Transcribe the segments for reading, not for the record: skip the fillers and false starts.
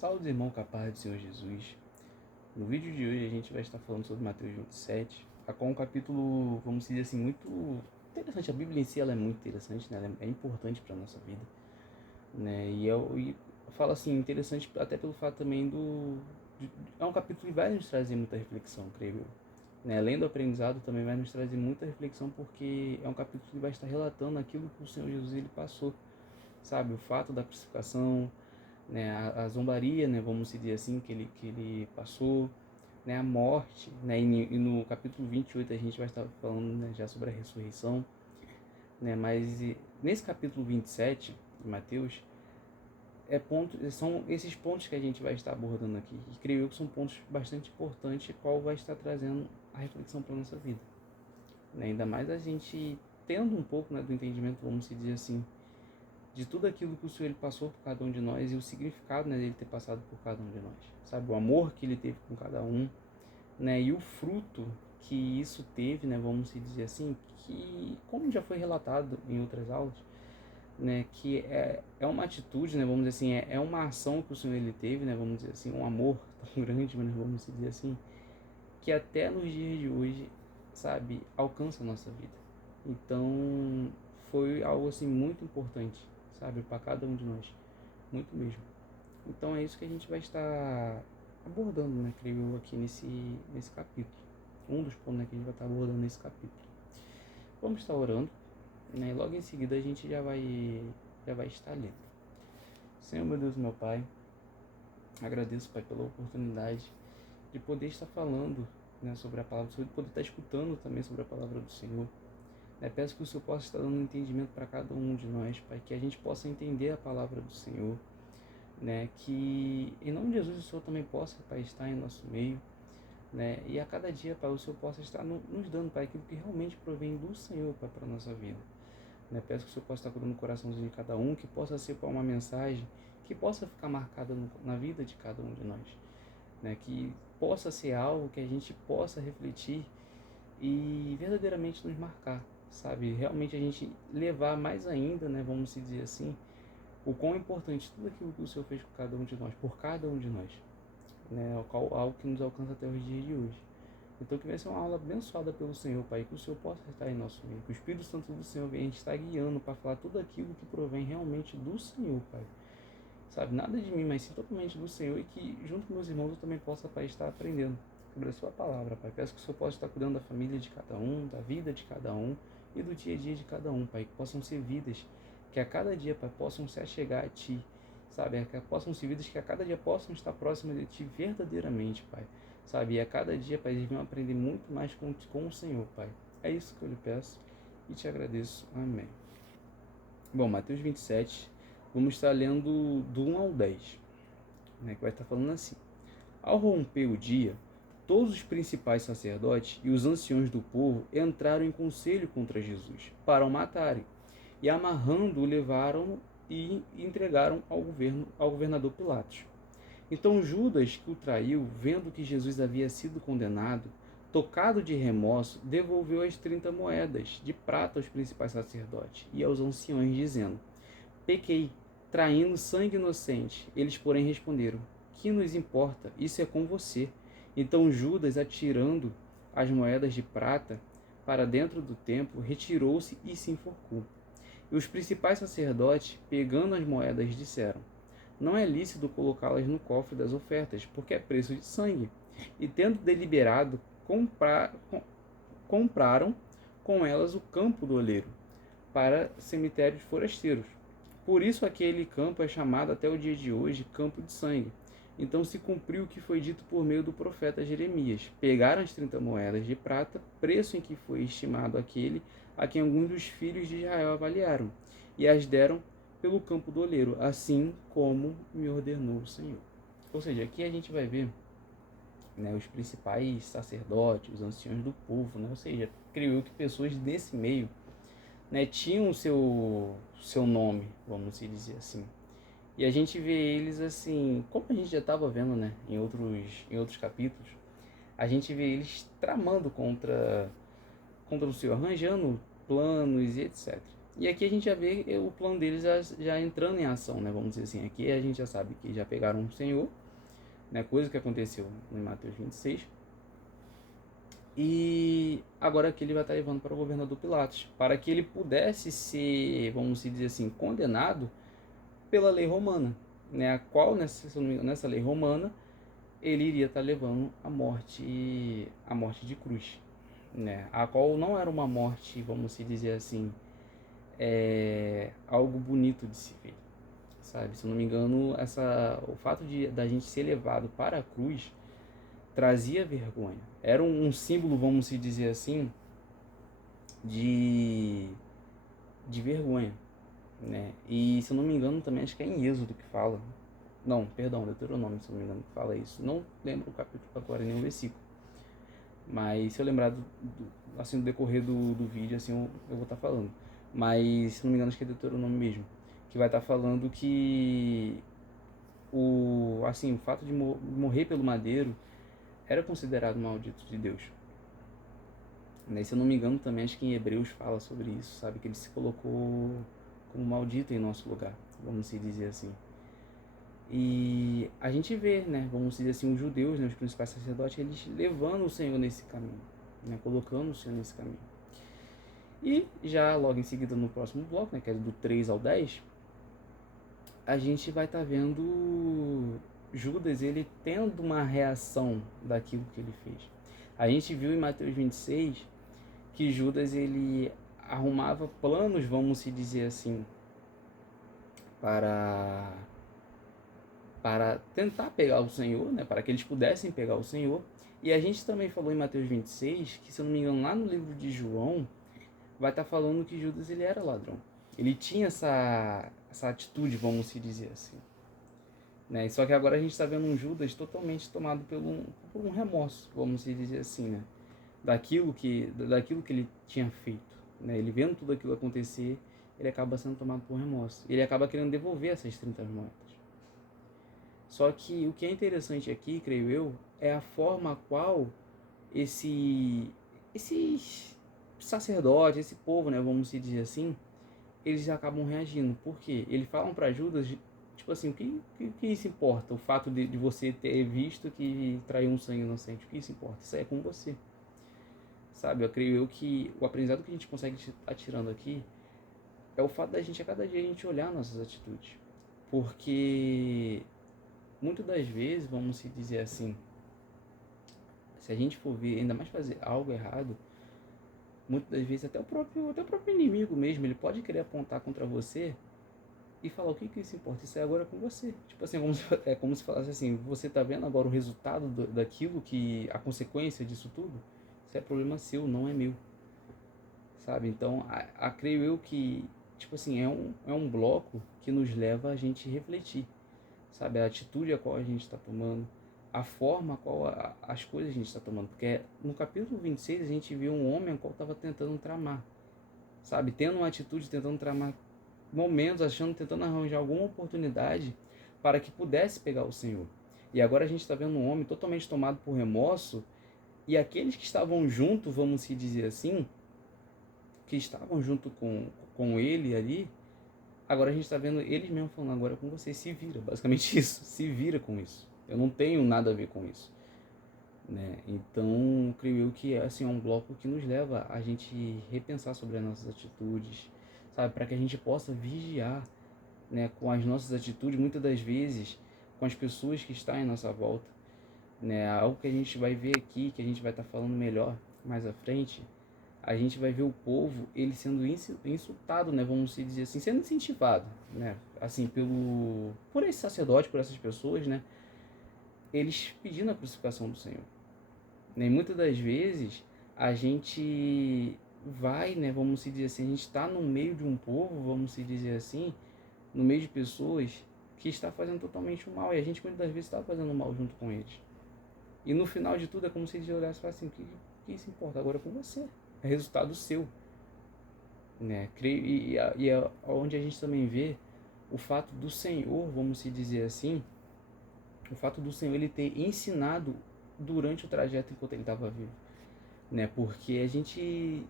Salve, irmão, capaz do Senhor Jesus. No vídeo de hoje a gente vai estar falando sobre Mateus 27, a qual é um capítulo, vamos dizer assim, muito interessante. A Bíblia em si ela é muito interessante, né? Ela é importante para a nossa vida, né? E fala assim, interessante até pelo fato também é um capítulo que vai nos trazer muita reflexão, creio eu. Né? Além do aprendizado, também vai nos trazer muita reflexão, porque é um capítulo que vai estar relatando aquilo que o Senhor Jesus ele passou, sabe? O fato da crucificação, né, a zombaria, né, vamos dizer assim, que ele passou, né, a morte, né, e no capítulo 28 a gente vai estar falando, né, já sobre a ressurreição, né, mas nesse capítulo 27 de Mateus, são esses pontos que a gente vai estar abordando aqui, e creio eu que são pontos bastante importantes, qual vai estar trazendo a reflexão para a nossa vida, né, ainda mais a gente tendo um pouco, né, do entendimento, vamos dizer assim, de tudo aquilo que o Senhor ele passou por cada um de nós e o significado, né, dele ter passado por cada um de nós, sabe, o amor que ele teve com cada um, né, e o fruto que isso teve, né, vamos dizer assim, que como já foi relatado em outras aulas, né, que é uma atitude, né, vamos dizer assim, é uma ação que o Senhor ele teve, né, vamos dizer assim, um amor tão grande, né, vamos dizer assim, que até nos dias de hoje, sabe, alcança a nossa vida. Então, foi algo assim muito importante, sabe, para cada um de nós, muito mesmo. Então é isso que a gente vai estar abordando, né, creio eu, aqui nesse capítulo. Um dos pontos, né, que a gente vai estar abordando nesse capítulo. Vamos estar orando, né, e logo em seguida a gente já vai estar lendo. Senhor, meu Deus, meu Pai, agradeço, Pai, pela oportunidade de poder estar falando, né, sobre a palavra do Senhor, de poder estar escutando também sobre a palavra do Senhor. Né, peço que o Senhor possa estar dando um entendimento para cada um de nós, Pai, que a gente possa entender a palavra do Senhor, né, que em nome de Jesus o Senhor também possa, Pai, estar em nosso meio, né, e a cada dia, Pai, o Senhor possa estar nos dando, Pai, aquilo que realmente provém do Senhor, Pai, para a nossa vida. Né, peço que o Senhor possa estar cuidando do coraçãozinho de cada um, que possa ser, Pai, uma mensagem que possa ficar marcada na vida de cada um de nós, né, que possa ser algo que a gente possa refletir e verdadeiramente nos marcar, sabe? Realmente a gente levar mais ainda, né, vamos dizer assim, o quão importante tudo aquilo que o Senhor fez com cada um de nós, por cada um de nós, né, algo que nos alcança até os dias de hoje. Então que vai ser uma aula abençoada pelo Senhor, Pai, que o Senhor possa estar em nosso meio, que o Espírito Santo do Senhor venha estar guiando para falar tudo aquilo que provém realmente do Senhor, Pai. Sabe, nada de mim, mas sim totalmente do Senhor, e que junto com meus irmãos eu também possa, Pai, estar aprendendo sobre a sua palavra, Pai. Peço que o Senhor possa estar cuidando da família de cada um, da vida de cada um e do dia a dia de cada um, Pai. Que possam ser vidas que a cada dia, Pai, possam se achegar a Ti, sabe? Que possam ser vidas que a cada dia possam estar próximas de Ti verdadeiramente, Pai. Sabe? E a cada dia, Pai, eles venham aprender muito mais com o Senhor, Pai. É isso que eu lhe peço e te agradeço. Amém. Bom, Mateus 27, vamos estar lendo do 1 ao 10, né, que vai estar falando assim. Ao romper o dia, todos os principais sacerdotes e os anciões do povo entraram em conselho contra Jesus, para o matarem, e amarrando-o levaram e entregaram ao governador Pilatos. Então Judas, que o traiu, vendo que Jesus havia sido condenado, tocado de remorso, devolveu as 30 moedas de prata aos principais sacerdotes e aos anciões, dizendo: Pequei, traindo sangue inocente. Eles, porém, responderam: Que nos importa? Isso é com você. Então Judas, atirando as moedas de prata para dentro do templo, retirou-se e se enforcou. E os principais sacerdotes, pegando as moedas, disseram: Não é lícito colocá-las no cofre das ofertas, porque é preço de sangue. E tendo deliberado, compraram com elas o campo do oleiro, para cemitérios forasteiros. Por isso aquele campo é chamado até o dia de hoje Campo de Sangue. Então se cumpriu o que foi dito por meio do profeta Jeremias. Pegaram as 30 moedas de prata, preço em que foi estimado aquele a quem alguns dos filhos de Israel avaliaram, e as deram pelo campo do oleiro, assim como me ordenou o Senhor. Ou seja, aqui a gente vai ver, né, os principais sacerdotes, os anciões do povo, né? Ou seja, creio eu que pessoas desse meio, né, tinham o seu nome, vamos dizer assim. E a gente vê eles assim, como a gente já estava vendo, né, em outros capítulos, a gente vê eles tramando contra o Senhor, arranjando planos e etc. E aqui a gente já vê o plano deles já entrando em ação, né? Vamos dizer assim. Aqui a gente já sabe que já pegaram o Senhor, né? Coisa que aconteceu em Mateus 26. E agora aqui ele vai estar levando para o governador Pilatos, para que ele pudesse ser, vamos dizer assim, condenado pela lei romana, né? A qual, nessa lei romana, ele iria estar levando a morte de cruz, né? A qual não era uma morte, vamos dizer assim, algo bonito de se ver, sabe? Se eu não me engano, o fato da gente ser levado para a cruz trazia vergonha. Era um símbolo, vamos dizer assim, de, de vergonha, né? E se eu não me engano também, acho que é em Êxodo que fala. Não, perdão, Deuteronômio, se eu não me engano, que fala isso. Não lembro o capítulo agora, nem o versículo. Mas se eu lembrar assim, do decorrer do vídeo, assim, eu vou estar falando. Mas se não me engano, acho que é Deuteronômio mesmo. Que vai estar falando que o fato de morrer pelo madeiro era considerado maldito de Deus. Né? Se eu não me engano também, acho que em Hebreus fala sobre isso, sabe? Que ele se colocou como maldito em nosso lugar, vamos dizer assim. E a gente vê, né, vamos dizer assim, os judeus, né, os principais sacerdotes, eles levando o Senhor nesse caminho, né, colocando o Senhor nesse caminho. E já logo em seguida no próximo bloco, né, que é do 3 ao 10, a gente vai estar vendo Judas, ele tendo uma reação daquilo que ele fez. A gente viu em Mateus 26 que Judas, ele arrumava planos, vamos dizer assim, para tentar pegar o Senhor, né, para que eles pudessem pegar o Senhor. E a gente também falou em Mateus 26, que se eu não me engano lá no livro de João, vai estar falando que Judas, ele era ladrão. Ele tinha essa atitude, vamos dizer assim. Né? Só que agora a gente está vendo um Judas totalmente tomado por um remorso, vamos dizer assim, né? daquilo que ele tinha feito. Né? Ele vendo tudo aquilo acontecer, ele acaba sendo tomado por remorso. Ele acaba querendo devolver essas 30 moedas. Só que o que é interessante aqui, creio eu, é a forma a qual esses sacerdotes, esse povo, né, vamos dizer assim, eles acabam reagindo. Por quê? Eles falam para Judas, tipo assim, o que isso importa? O fato de você ter visto que traiu um sangue inocente, o que isso importa? Isso é com você. Sabe, eu creio eu que o aprendizado que a gente consegue estar tirando aqui é o fato da gente, a cada dia, a gente olhar nossas atitudes. Porque muitas das vezes, vamos se dizer assim, se a gente for ver, ainda mais fazer algo errado, muitas das vezes até o próprio inimigo mesmo, ele pode querer apontar contra você e falar o que isso importa, isso é agora com você. Tipo assim, é como se falasse assim, você tá vendo agora o resultado daquilo, a consequência disso tudo? Isso é problema seu, não é meu. Sabe? Então, creio eu que, tipo assim, é um bloco que nos leva a gente refletir, sabe? A atitude a qual a gente está tomando, a forma a qual as coisas a gente está tomando. Porque no capítulo 26 a gente viu um homem qual estava tentando tramar, sabe? Tendo uma atitude, tentando tramar momentos, tentando arranjar alguma oportunidade para que pudesse pegar o Senhor. E agora a gente está vendo um homem totalmente tomado por remorso, e aqueles que estavam junto, vamos se dizer assim, que estavam junto com ele ali, agora a gente está vendo eles mesmo falando, agora é com você, se vira, basicamente isso, se vira com isso, eu não tenho nada a ver com isso, né? Então, creio eu que assim, é um bloco que nos leva a gente repensar sobre as nossas atitudes, sabe, para que a gente possa vigiar, né, com as nossas atitudes, muitas das vezes, com as pessoas que estão em nossa volta, né, algo que a gente vai ver aqui, que a gente vai estar falando melhor mais à frente, a gente vai ver o povo, ele sendo insultado, né, vamos dizer assim, sendo incentivado, né, assim, por esse sacerdote, por essas pessoas, né, eles pedindo a crucificação do Senhor. Né, e muitas das vezes, a gente vai, né, vamos dizer assim, a gente está no meio de um povo, vamos dizer assim, no meio de pessoas que está fazendo totalmente o mal, e a gente muitas das vezes está fazendo o mal junto com eles. E no final de tudo é como se eles olhassem e falassem assim, o que isso importa agora com você? É resultado seu. Né? E é onde a gente também vê o fato do Senhor, vamos dizer assim, o fato do Senhor ele ter ensinado durante o trajeto enquanto ele estava vivo. Né? Porque a gente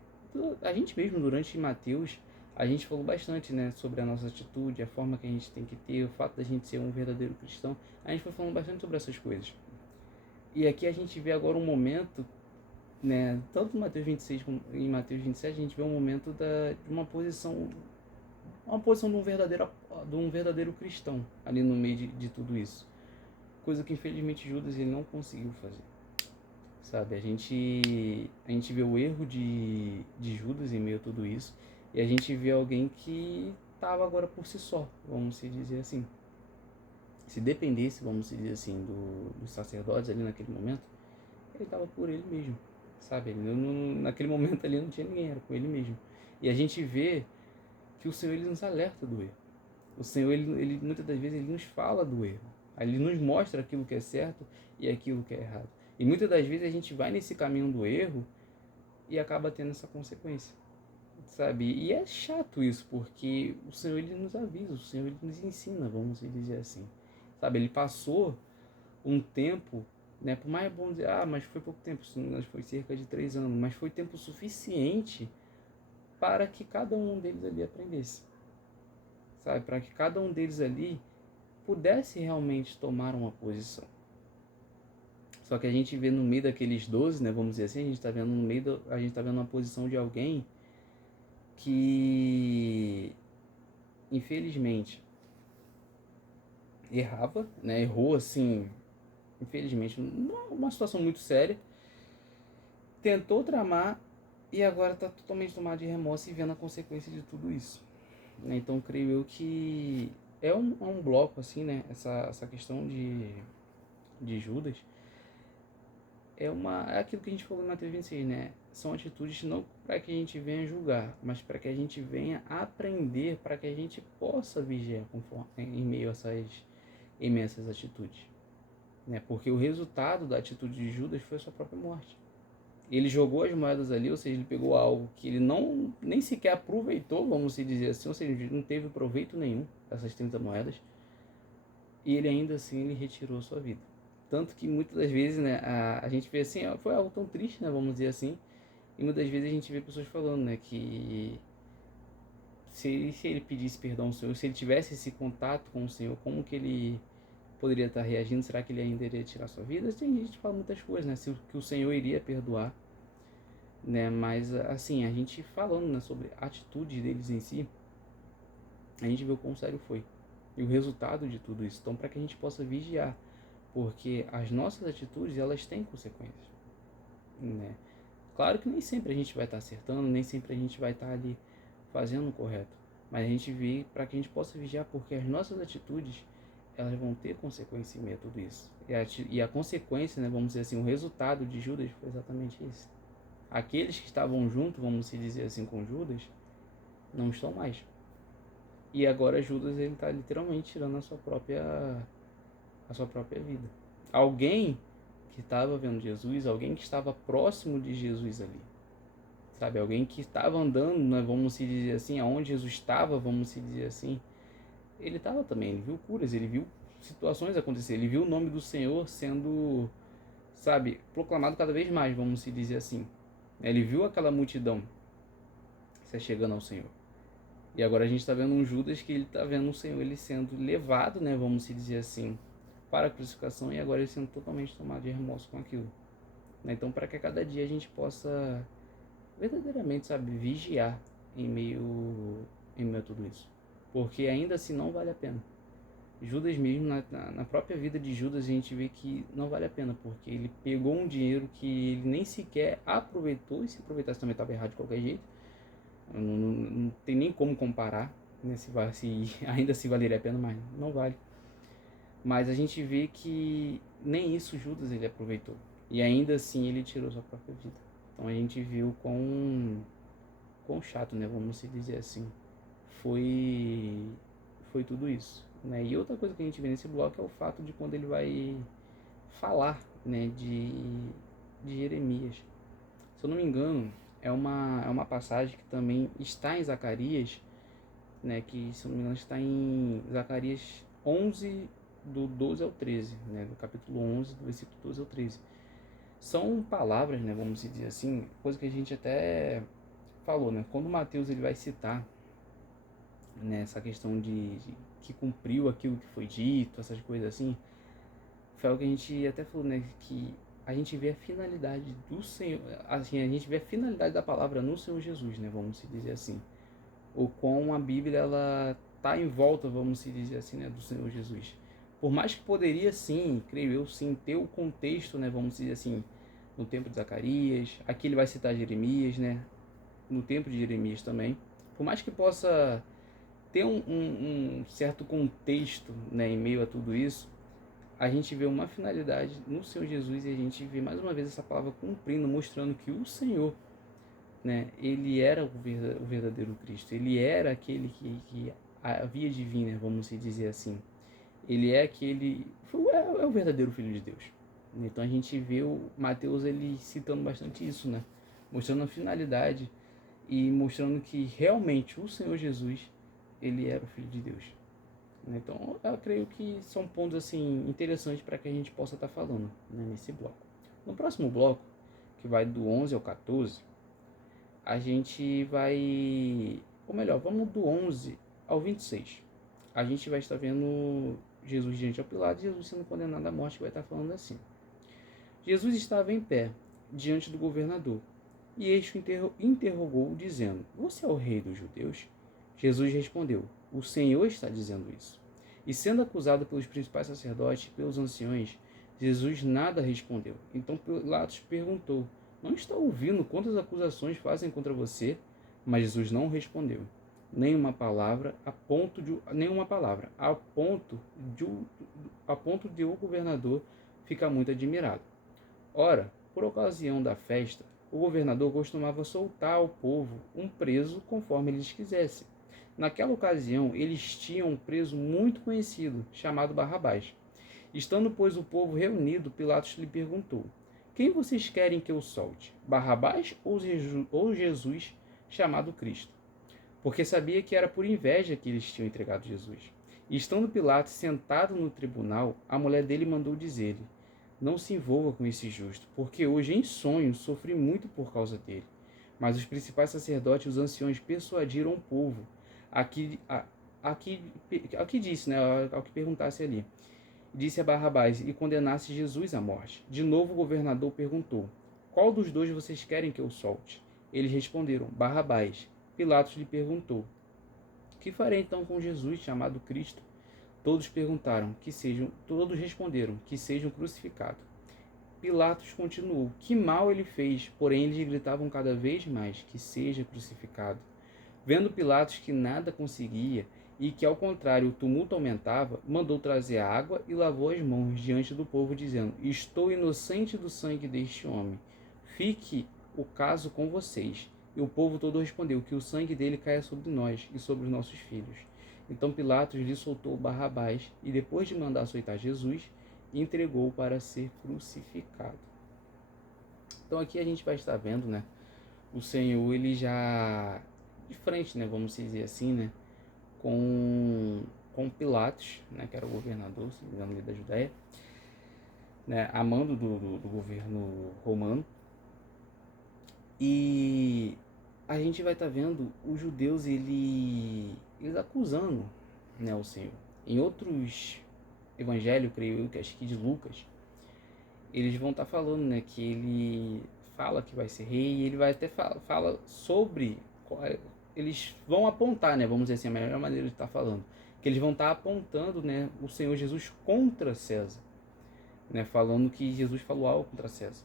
mesmo durante Mateus, A gente falou bastante, né, sobre a nossa atitude, a forma que a gente tem que ter, o fato da gente ser um verdadeiro cristão. A gente foi falando bastante sobre essas coisas. E aqui a gente vê agora um momento, né, tanto em Mateus 26 como em Mateus 27, a gente vê um momento de uma posição de um verdadeiro cristão ali no meio de tudo isso. Coisa que infelizmente Judas ele não conseguiu fazer. Sabe, a gente vê o erro de Judas em meio a tudo isso, e a gente vê alguém que estava agora por si só, vamos se dizer assim. Se dependesse, vamos dizer assim, dos sacerdotes ali naquele momento, ele estava por ele mesmo, sabe? Ele naquele momento ali não tinha ninguém, era com ele mesmo. E a gente vê que o Senhor ele nos alerta do erro. O Senhor ele muitas das vezes ele nos fala do erro. Ele nos mostra aquilo que é certo e aquilo que é errado. E muitas das vezes a gente vai nesse caminho do erro e acaba tendo essa consequência, sabe? E é chato isso, porque o Senhor ele nos avisa, o Senhor ele nos ensina, vamos dizer assim. Sabe, ele passou um tempo, né, por mais bom dizer, mas foi pouco tempo, foi cerca de 3 anos, mas foi tempo suficiente para que cada um deles ali aprendesse, sabe, para que cada um deles ali pudesse realmente tomar uma posição. Só que a gente vê no meio daqueles 12, né, vamos dizer assim, a gente está vendo uma posição de alguém que infelizmente errava, né, errou assim, infelizmente, uma situação muito séria, tentou tramar e agora está totalmente tomado de remorso e vendo a consequência de tudo isso. Então creio eu que é um bloco assim, né, essa questão de Judas, é aquilo que a gente falou em Mateus 26, né? São atitudes não para que a gente venha julgar, mas para que a gente venha aprender, para que a gente possa vigiar em meio a essas imensas atitudes, né? Porque o resultado da atitude de Judas foi a sua própria morte. Ele jogou as moedas ali, ou seja, ele pegou algo que ele nem sequer aproveitou, vamos dizer assim, ou seja, não teve proveito nenhum dessas 30 moedas, e ele ainda assim ele retirou a sua vida. Tanto que muitas das vezes, né, a gente vê assim, foi algo tão triste, né, vamos dizer assim, e muitas vezes a gente vê pessoas falando, né, que se ele pedisse perdão ao Senhor, se ele tivesse esse contato com o Senhor, como que ele poderia estar reagindo? Será que ele ainda iria tirar sua vida? Tem gente que fala muitas coisas, né, que o Senhor iria perdoar, né, mas assim, a gente falando, né, sobre a atitude deles em si, a gente vê o quão sério foi, e o resultado de tudo isso. Então, para que a gente possa vigiar, porque as nossas atitudes, elas têm consequências, né? Claro que nem sempre a gente vai estar acertando, nem sempre a gente vai estar ali fazendo o correto, mas a gente vê para que a gente possa vigiar, porque as nossas atitudes, elas vão ter consequência em meio a tudo isso. E a consequência, né, vamos dizer assim, o resultado de Judas foi exatamente isso. Aqueles que estavam juntos, vamos dizer assim, com Judas, não estão mais. E agora Judas ele está literalmente tirando a sua própria vida. Alguém que estava vendo Jesus, alguém que estava próximo de Jesus ali, sabe? Alguém que estava andando, né, vamos dizer assim, aonde Jesus estava, vamos dizer assim, ele estava também, ele viu curas, ele viu situações acontecer, ele viu o nome do Senhor sendo, sabe, proclamado cada vez mais, vamos dizer assim. Ele viu aquela multidão se chegando ao Senhor. E agora a gente está vendo um Judas que ele está vendo o Senhor ele sendo levado, né, vamos dizer assim, para a crucificação, e agora ele sendo totalmente tomado de remorso com aquilo. Então, para que a cada dia a gente possa verdadeiramente, sabe, vigiar em meio a tudo isso. Porque ainda assim não vale a pena. Judas mesmo, na própria vida de Judas, a gente vê que não vale a pena, porque ele pegou um dinheiro que ele nem sequer aproveitou, e se aproveitasse também estava errado de qualquer jeito. Não tem nem como comparar, né, se ainda se valeria a pena, mas não vale. Mas a gente vê que nem isso Judas ele aproveitou. E ainda assim ele tirou sua própria vida. Então a gente viu quão chato, né? Vamos dizer assim. Foi tudo isso. Né? E outra coisa que a gente vê nesse bloco é o fato de quando ele vai falar, né, de Jeremias. Se eu não me engano, é uma passagem que também está em Zacarias, né, que se eu não me engano está em Zacarias 11, do 12 ao 13, né, do capítulo 11, do versículo 12 ao 13. São palavras, vamos dizer assim, coisa que a gente até falou, quando Mateus ele vai citar né, essa questão de que cumpriu aquilo que foi dito, essas coisas assim, foi algo que a gente até falou, né, que a gente vê a finalidade do Senhor, assim, a gente vê a finalidade da palavra no Senhor Jesus, né, vamos se dizer assim, ou com a Bíblia ela tá em volta, vamos se dizer assim, né, do Senhor Jesus. Por mais que poderia sim, creio eu, sim, ter o contexto, né, vamos dizer assim, no tempo de Zacarias, aqui ele vai citar Jeremias, né, no tempo de Jeremias também, por mais que possa ter um certo contexto, né, em meio a tudo isso, a gente vê uma finalidade no Senhor Jesus e a gente vê mais uma vez essa palavra cumprindo, mostrando que o Senhor, né, ele era o verdadeiro Cristo, ele era aquele que havia de vir, né, vamos dizer assim. Ele é aquele, é o verdadeiro Filho de Deus. Então a gente vê o Mateus ele citando bastante isso, né, mostrando a finalidade e mostrando que realmente o Senhor Jesus ele era o Filho de Deus. Então, eu creio que são pontos assim interessantes para que a gente possa estar falando, né, nesse bloco. No próximo bloco, que vai do 11 ao 14, a gente vai, ou melhor, vamos do 11 ao 26. A gente vai estar vendo Jesus diante ao Pilatos e Jesus sendo condenado à morte, que vai estar falando assim. Jesus estava em pé diante do governador e este o interrogou, dizendo: Você é o rei dos judeus? Jesus respondeu: O Senhor está dizendo isso. E sendo acusado pelos principais sacerdotes e pelos anciões, Jesus nada respondeu. Então Pilatos perguntou: Não está ouvindo quantas acusações fazem contra você? Mas Jesus não respondeu nenhuma palavra, a ponto de o governador ficar muito admirado. Ora, por ocasião da festa, o governador costumava soltar ao povo um preso conforme eles quisessem. Naquela ocasião, eles tinham um preso muito conhecido, chamado Barrabás. Estando, pois, o povo reunido, Pilatos lhe perguntou: Quem vocês querem que eu solte? Barrabás ou Jesus, chamado Cristo? Porque sabia que era por inveja que eles tinham entregado Jesus. E estando Pilatos sentado no tribunal, a mulher dele mandou dizer-lhe: Não se envolva com esse justo, porque hoje em sonho sofri muito por causa dele. Mas os principais sacerdotes e os anciões persuadiram o povo a que disse, né, ao que perguntasse ali. Disse a Barrabás e condenasse Jesus à morte. De novo o governador perguntou: Qual dos dois vocês querem que eu solte? Eles responderam: Barrabás. Pilatos lhe perguntou: Que farei então com Jesus, chamado Cristo? Todos responderam: Que sejam crucificados. Pilatos continuou: Que mal ele fez? Porém eles gritavam cada vez mais: Que seja crucificado. Vendo Pilatos que nada conseguia e que ao contrário o tumulto aumentava, mandou trazer água e lavou as mãos diante do povo, dizendo: Estou inocente do sangue deste homem. Fique o caso com vocês. E o povo todo respondeu: Que o sangue dele caia sobre nós e sobre os nossos filhos. Então Pilatos lhe soltou Barrabás e, depois de mandar açoitar Jesus, entregou para ser crucificado. Então aqui a gente vai estar vendo, né, o Senhor ele já de frente, né, vamos dizer assim, né, com Pilatos, né, que era o governador, se não me engano, ali da Judéia, né, a mando do governo romano. E a gente vai estar vendo os judeus eles acusando, né, o Senhor. Em outros evangelhos, creio eu, que acho que de Lucas, eles vão estar falando, né, que ele fala que vai ser rei, e ele vai até fala sobre, eles vão apontar, né, vamos dizer assim, a melhor maneira de estar falando, que eles vão estar apontando, né, o Senhor Jesus contra César, né, falando que Jesus falou algo contra César,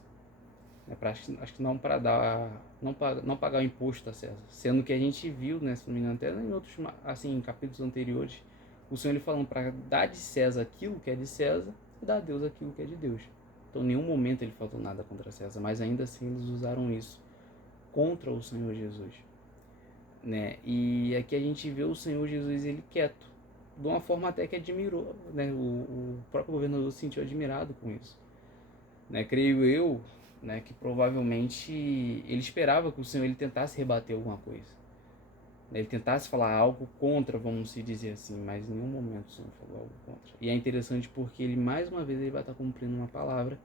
né, acho que não para não pagar o imposto a César, sendo que a gente viu, né, se não me engano, até em outros assim, em capítulos anteriores, o Senhor ele falando para dar de César aquilo que é de César e dar a Deus aquilo que é de Deus. Então, em nenhum momento ele falou nada contra César, mas ainda assim eles usaram isso contra o Senhor Jesus, né? E aqui a gente vê o Senhor Jesus ele quieto, de uma forma até que admirou, né? O próprio governador se sentiu admirado com isso, né? Creio eu, né, que provavelmente ele esperava que o Senhor ele tentasse rebater alguma coisa, né? Ele tentasse falar algo contra, vamos se dizer assim, mas em nenhum momento o Senhor falou algo contra. E é interessante porque ele mais uma vez ele vai estar cumprindo uma palavra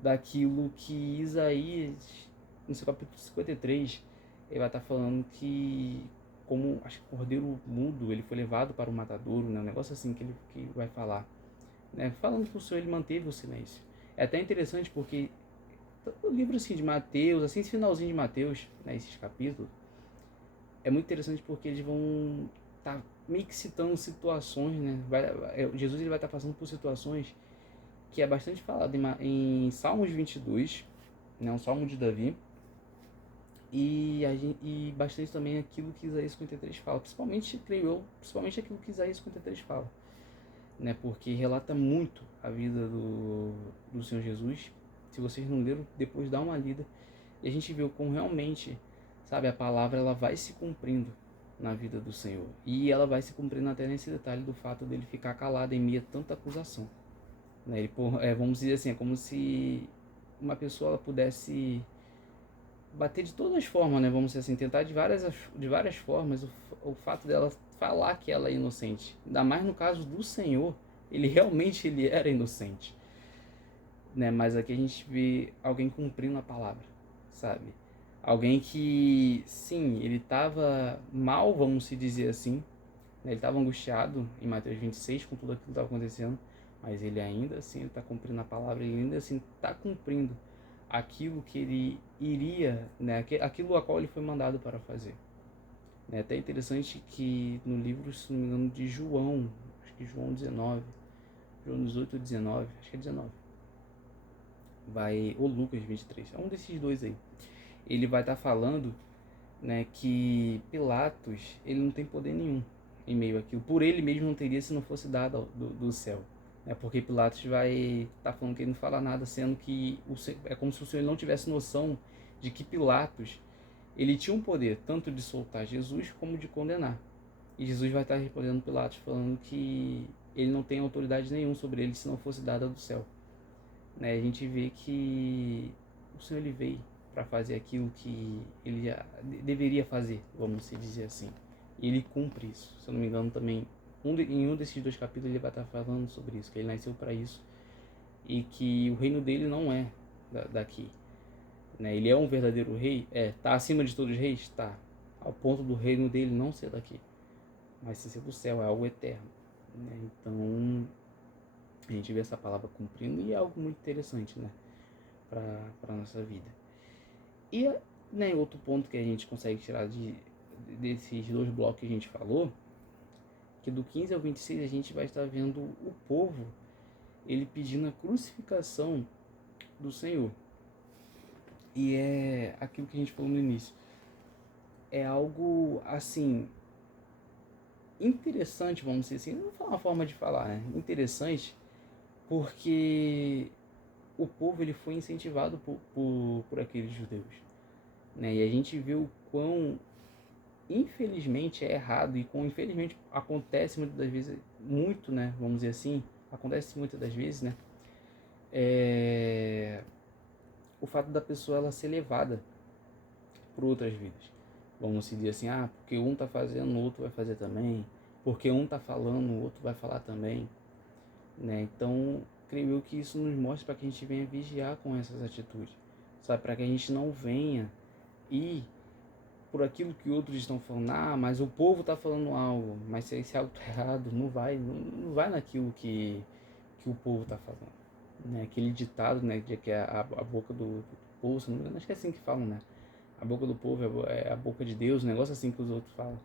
daquilo que Isaías, no seu capítulo 53, ele vai estar falando que como, acho que o cordeiro mudo, ele foi levado para o matadouro, né? Um negócio assim que ele que vai falar, né? Falando que o Senhor, ele manteve o silêncio. É até interessante porque o livro assim de Mateus, assim, esse finalzinho de Mateus, né, esses capítulos, é muito interessante porque eles vão estar meio que citando situações, né? Jesus, ele vai estar passando por situações que é bastante falado em Salmos 22, né, um Salmo de Davi, e bastante também aquilo que Isaías 53 fala, principalmente, creio eu, principalmente aquilo que Isaías 53 fala, né, porque relata muito a vida do Senhor Jesus. Se vocês não leram, depois dá uma lida, e a gente vê como realmente, sabe, a palavra ela vai se cumprindo na vida do Senhor, e ela vai se cumprindo até nesse detalhe do fato dele ficar calado em meio a tanta acusação, né? Vamos dizer assim, é como se uma pessoa ela pudesse bater de todas as formas, né? Vamos dizer assim, tentar de várias formas o fato dela falar que ela é inocente. Ainda mais no caso do Senhor, ele realmente ele era inocente, né? Mas aqui a gente vê alguém cumprindo a palavra, sabe? Alguém que, sim, ele estava mal, vamos se dizer assim, né? Ele estava angustiado em Mateus 26 com tudo aquilo que estava acontecendo, mas ele ainda assim está cumprindo a palavra, ele ainda assim está cumprindo aquilo que ele iria, né, aquilo a qual ele foi mandado para fazer. É até interessante que no livro, se não me engano, de João, acho que João 19, João 18 ou 19, acho que é 19, ou Lucas 23, é um desses dois aí. Ele vai estar falando, né, que Pilatos, ele não tem poder nenhum em meio àquilo. Por ele mesmo não teria se não fosse dado do céu. É porque Pilatos vai estar falando que ele não fala nada, sendo que é como se o Senhor não tivesse noção de que Pilatos, ele tinha um poder tanto de soltar Jesus como de condenar. E Jesus vai estar respondendo Pilatos falando que ele não tem autoridade nenhuma sobre ele se não fosse dada do céu. Né? A gente vê que o Senhor ele veio para fazer aquilo que ele já deveria fazer, vamos se dizer assim. E ele cumpre isso. Se eu não me engano também, em um desses dois capítulos ele vai estar falando sobre isso, que ele nasceu para isso e que o reino dele não é daqui. Né? Ele é um verdadeiro rei, tá acima de todos os reis, tá, ao ponto do reino dele não ser daqui, mas ser do céu, é algo eterno. Né? Então a gente vê essa palavra cumprindo e é algo muito interessante, né, para nossa vida. E, né, outro ponto que a gente consegue tirar desses dois blocos que a gente falou, que do 15 ao 26 a gente vai estar vendo o povo ele pedindo a crucificação do Senhor. E é aquilo que a gente falou no início. É algo, assim, interessante, vamos dizer assim. Não foi uma forma de falar, né? Interessante, porque o povo ele foi incentivado por aqueles judeus. Né? E a gente vê o quão, infelizmente, é errado e quão, infelizmente, acontece muitas das vezes, muito, né? Vamos dizer assim, acontece muitas das vezes, né? O fato da pessoa ela ser levada por outras vidas. Vamos dizer assim, porque um tá fazendo, o outro vai fazer também. Porque um tá falando, o outro vai falar também. Né? Então, creio eu que isso nos mostra para que a gente venha vigiar com essas atitudes. Sabe? Para que a gente não venha ir por aquilo que outros estão falando. Mas o povo tá falando algo. Mas se esse algo tá errado, não vai naquilo que o povo tá falando. Né? Aquele ditado, né, de que a boca do povo, não acho que é assim que falam, né? A boca do povo é a boca de Deus, um negócio assim que os outros falam.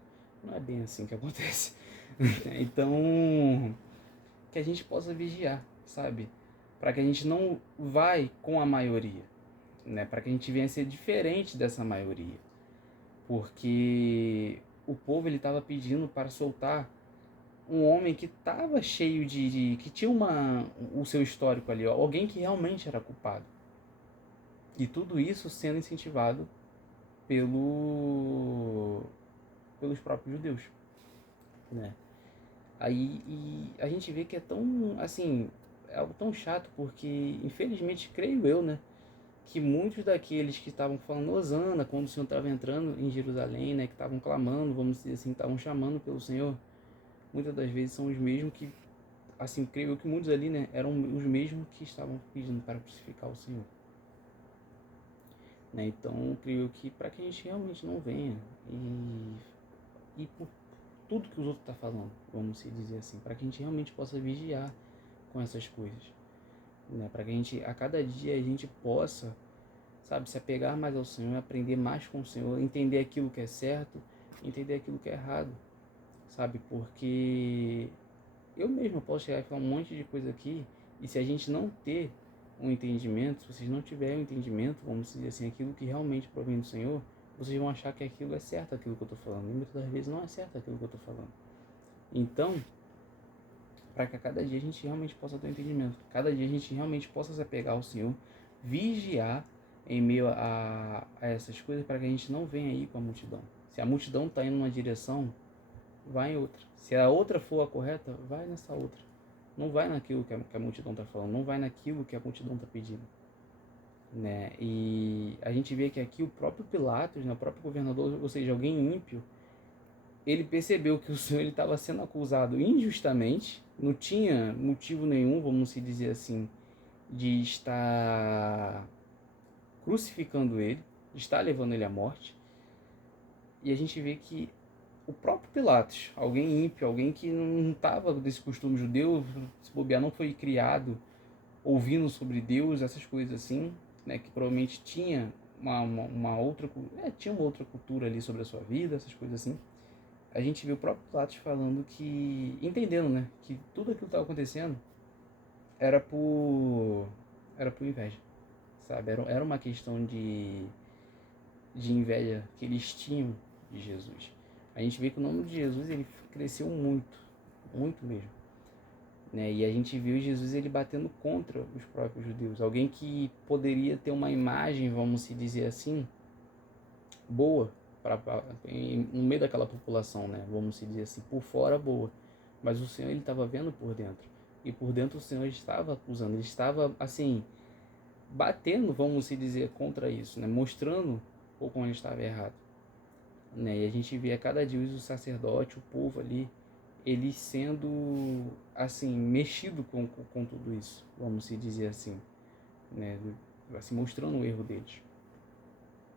Não é bem assim que acontece. Então, que a gente possa vigiar, sabe? Para que a gente não vai com a maioria, né? Para que a gente venha a ser diferente dessa maioria. Porque o povo ele estava pedindo para soltar um homem que estava cheio que tinha o seu histórico ali, ó, alguém que realmente era culpado. E tudo isso sendo incentivado pelos próprios judeus, né? Aí e a gente vê que é tão, assim, é algo tão chato, porque infelizmente creio eu, né, que muitos daqueles que estavam falando Hosana quando o Senhor estava entrando em Jerusalém, né, que estavam clamando, vamos dizer assim, estavam chamando pelo Senhor, muitas das vezes são os mesmos que, assim, creio eu que muitos ali, né, eram os mesmos que estavam pedindo para crucificar o Senhor. Né? Então, creio que para que a gente realmente não venha e e por tudo que os outros estão falando, vamos se dizer assim, para que a gente realmente possa vigiar com essas coisas, né? Para que a gente, a cada dia a gente possa, sabe, se apegar mais ao Senhor, aprender mais com o Senhor, entender aquilo que é certo, entender aquilo que é errado, sabe? Porque eu mesmo posso chegar e falar um monte de coisa aqui, e se a gente não ter um entendimento, se vocês não tiverem um entendimento, vamos dizer assim, aquilo que realmente provém do Senhor, vocês vão achar que aquilo é certo, aquilo que eu estou falando. E muitas das vezes não é certo aquilo que eu estou falando. Então, para que a cada dia a gente realmente possa ter um entendimento, cada dia a gente realmente possa se apegar ao Senhor, vigiar em meio a essas coisas, para que a gente não venha aí com a multidão. Se a multidão está indo numa direção, vai em outra. Se a outra for a correta, vai nessa outra. Não vai naquilo que a multidão está falando, não vai naquilo que a multidão está pedindo, né? E a gente vê que aqui o próprio Pilatos, né, o próprio governador, ou seja, alguém ímpio, ele percebeu que o Senhor estava sendo acusado injustamente, não tinha motivo nenhum, vamos se dizer assim, de estar crucificando ele, de estar levando ele à morte. E a gente vê que o próprio Pilatos, alguém ímpio, alguém que não estava desse costume judeu, se bobear, não foi criado ouvindo sobre Deus, essas coisas assim, né, que provavelmente tinha uma outra, tinha uma outra cultura ali sobre a sua vida, essas coisas assim. A gente vê o próprio Pilatos falando que, entendendo, né, que tudo aquilo que estava acontecendo era por inveja, sabe? Era uma questão de inveja que eles tinham de Jesus. A gente vê que o nome de Jesus ele cresceu muito, muito mesmo, né? E a gente viu Jesus ele batendo contra os próprios judeus, alguém que poderia ter uma imagem, vamos se dizer assim, boa no meio daquela população, né? Vamos se dizer assim, por fora boa, mas o Senhor ele estava vendo por dentro, e por dentro o Senhor estava acusando, ele estava assim batendo, vamos se dizer, contra isso, né? Mostrando o quão ele estava errado, né? E a gente vê a cada dia o sacerdote, o povo ali, ele sendo assim mexido com tudo isso, vamos se dizer assim, né? Assim, mostrando o erro deles.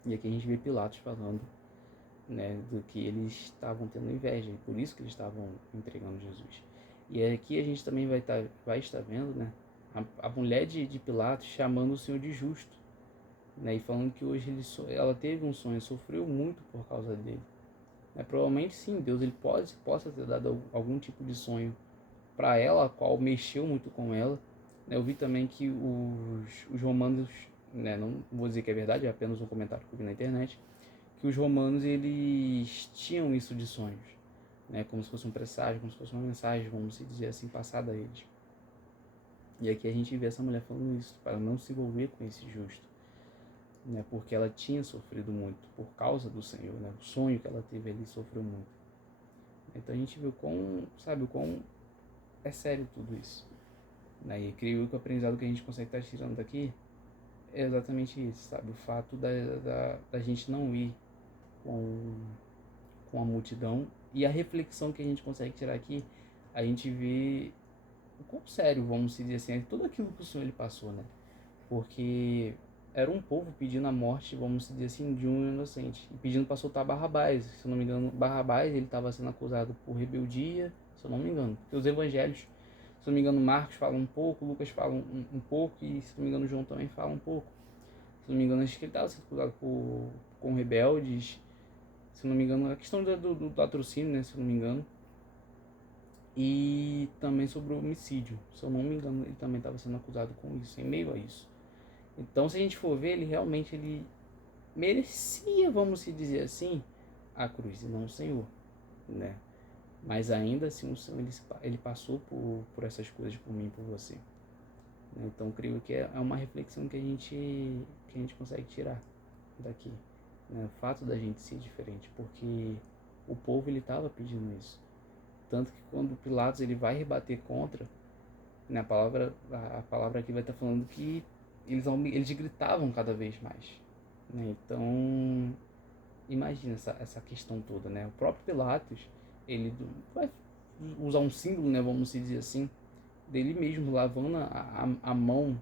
E aqui a gente vê Pilatos falando, né, do que eles estavam tendo inveja, e por isso que eles estavam entregando Jesus. E aqui a gente também vai estar vendo, né, a mulher de Pilatos chamando o Senhor de justo, né, e falando que hoje ela teve um sonho, sofreu muito por causa dele. Provavelmente sim, Deus ele possa ter dado algum tipo de sonho para ela, a qual mexeu muito com ela. Eu vi também que os romanos, né, não vou dizer que é verdade, é apenas um comentário que eu vi na internet, que os romanos eles tinham isso de sonhos, né, como se fosse um presságio, como se fosse uma mensagem, vamos dizer assim, passada a eles. E aqui a gente vê essa mulher falando isso, para não se envolver com esse justo, né, porque ela tinha sofrido muito por causa do Senhor, né, o sonho que ela teve ali sofreu muito. Então a gente vê o quão é sério tudo isso, né, e creio que o aprendizado que a gente consegue estar tirando daqui é exatamente isso, sabe, o fato da gente não ir com a multidão, e a reflexão que a gente consegue tirar aqui, a gente vê o quão sério, vamos dizer assim, é tudo aquilo que o Senhor ele passou, né? Porque era um povo pedindo a morte, vamos dizer assim, de um inocente, e pedindo para soltar Barrabás. Se eu não me engano, Barrabás ele estava sendo acusado por rebeldia, se eu não me engano, porque os evangelhos, se eu não me engano, Marcos fala um pouco, Lucas fala um pouco, e se eu não me engano, João também fala um pouco. Se eu não me engano, acho que ele estava sendo acusado com rebeldes, se não me engano, a questão do latrocínio, né, se eu não me engano, e também sobre o homicídio, se eu não me engano, ele também estava sendo acusado com isso, em meio a isso. Então, se a gente for ver, ele realmente ele merecia, vamos se dizer assim, a cruz e não o Senhor, né? Mas ainda assim, o Senhor ele passou por essas coisas por mim e por você, né? Então, creio que é uma reflexão que a gente consegue tirar daqui, né? O fato da gente ser diferente, porque o povo ele estava pedindo isso, tanto que quando Pilatos ele vai rebater contra, né, a palavra aqui vai estar falando que eles gritavam cada vez mais, né? Então imagina essa questão toda, né? O próprio Pilatos ele vai usar um símbolo, né, vamos dizer assim, dele mesmo lavando a mão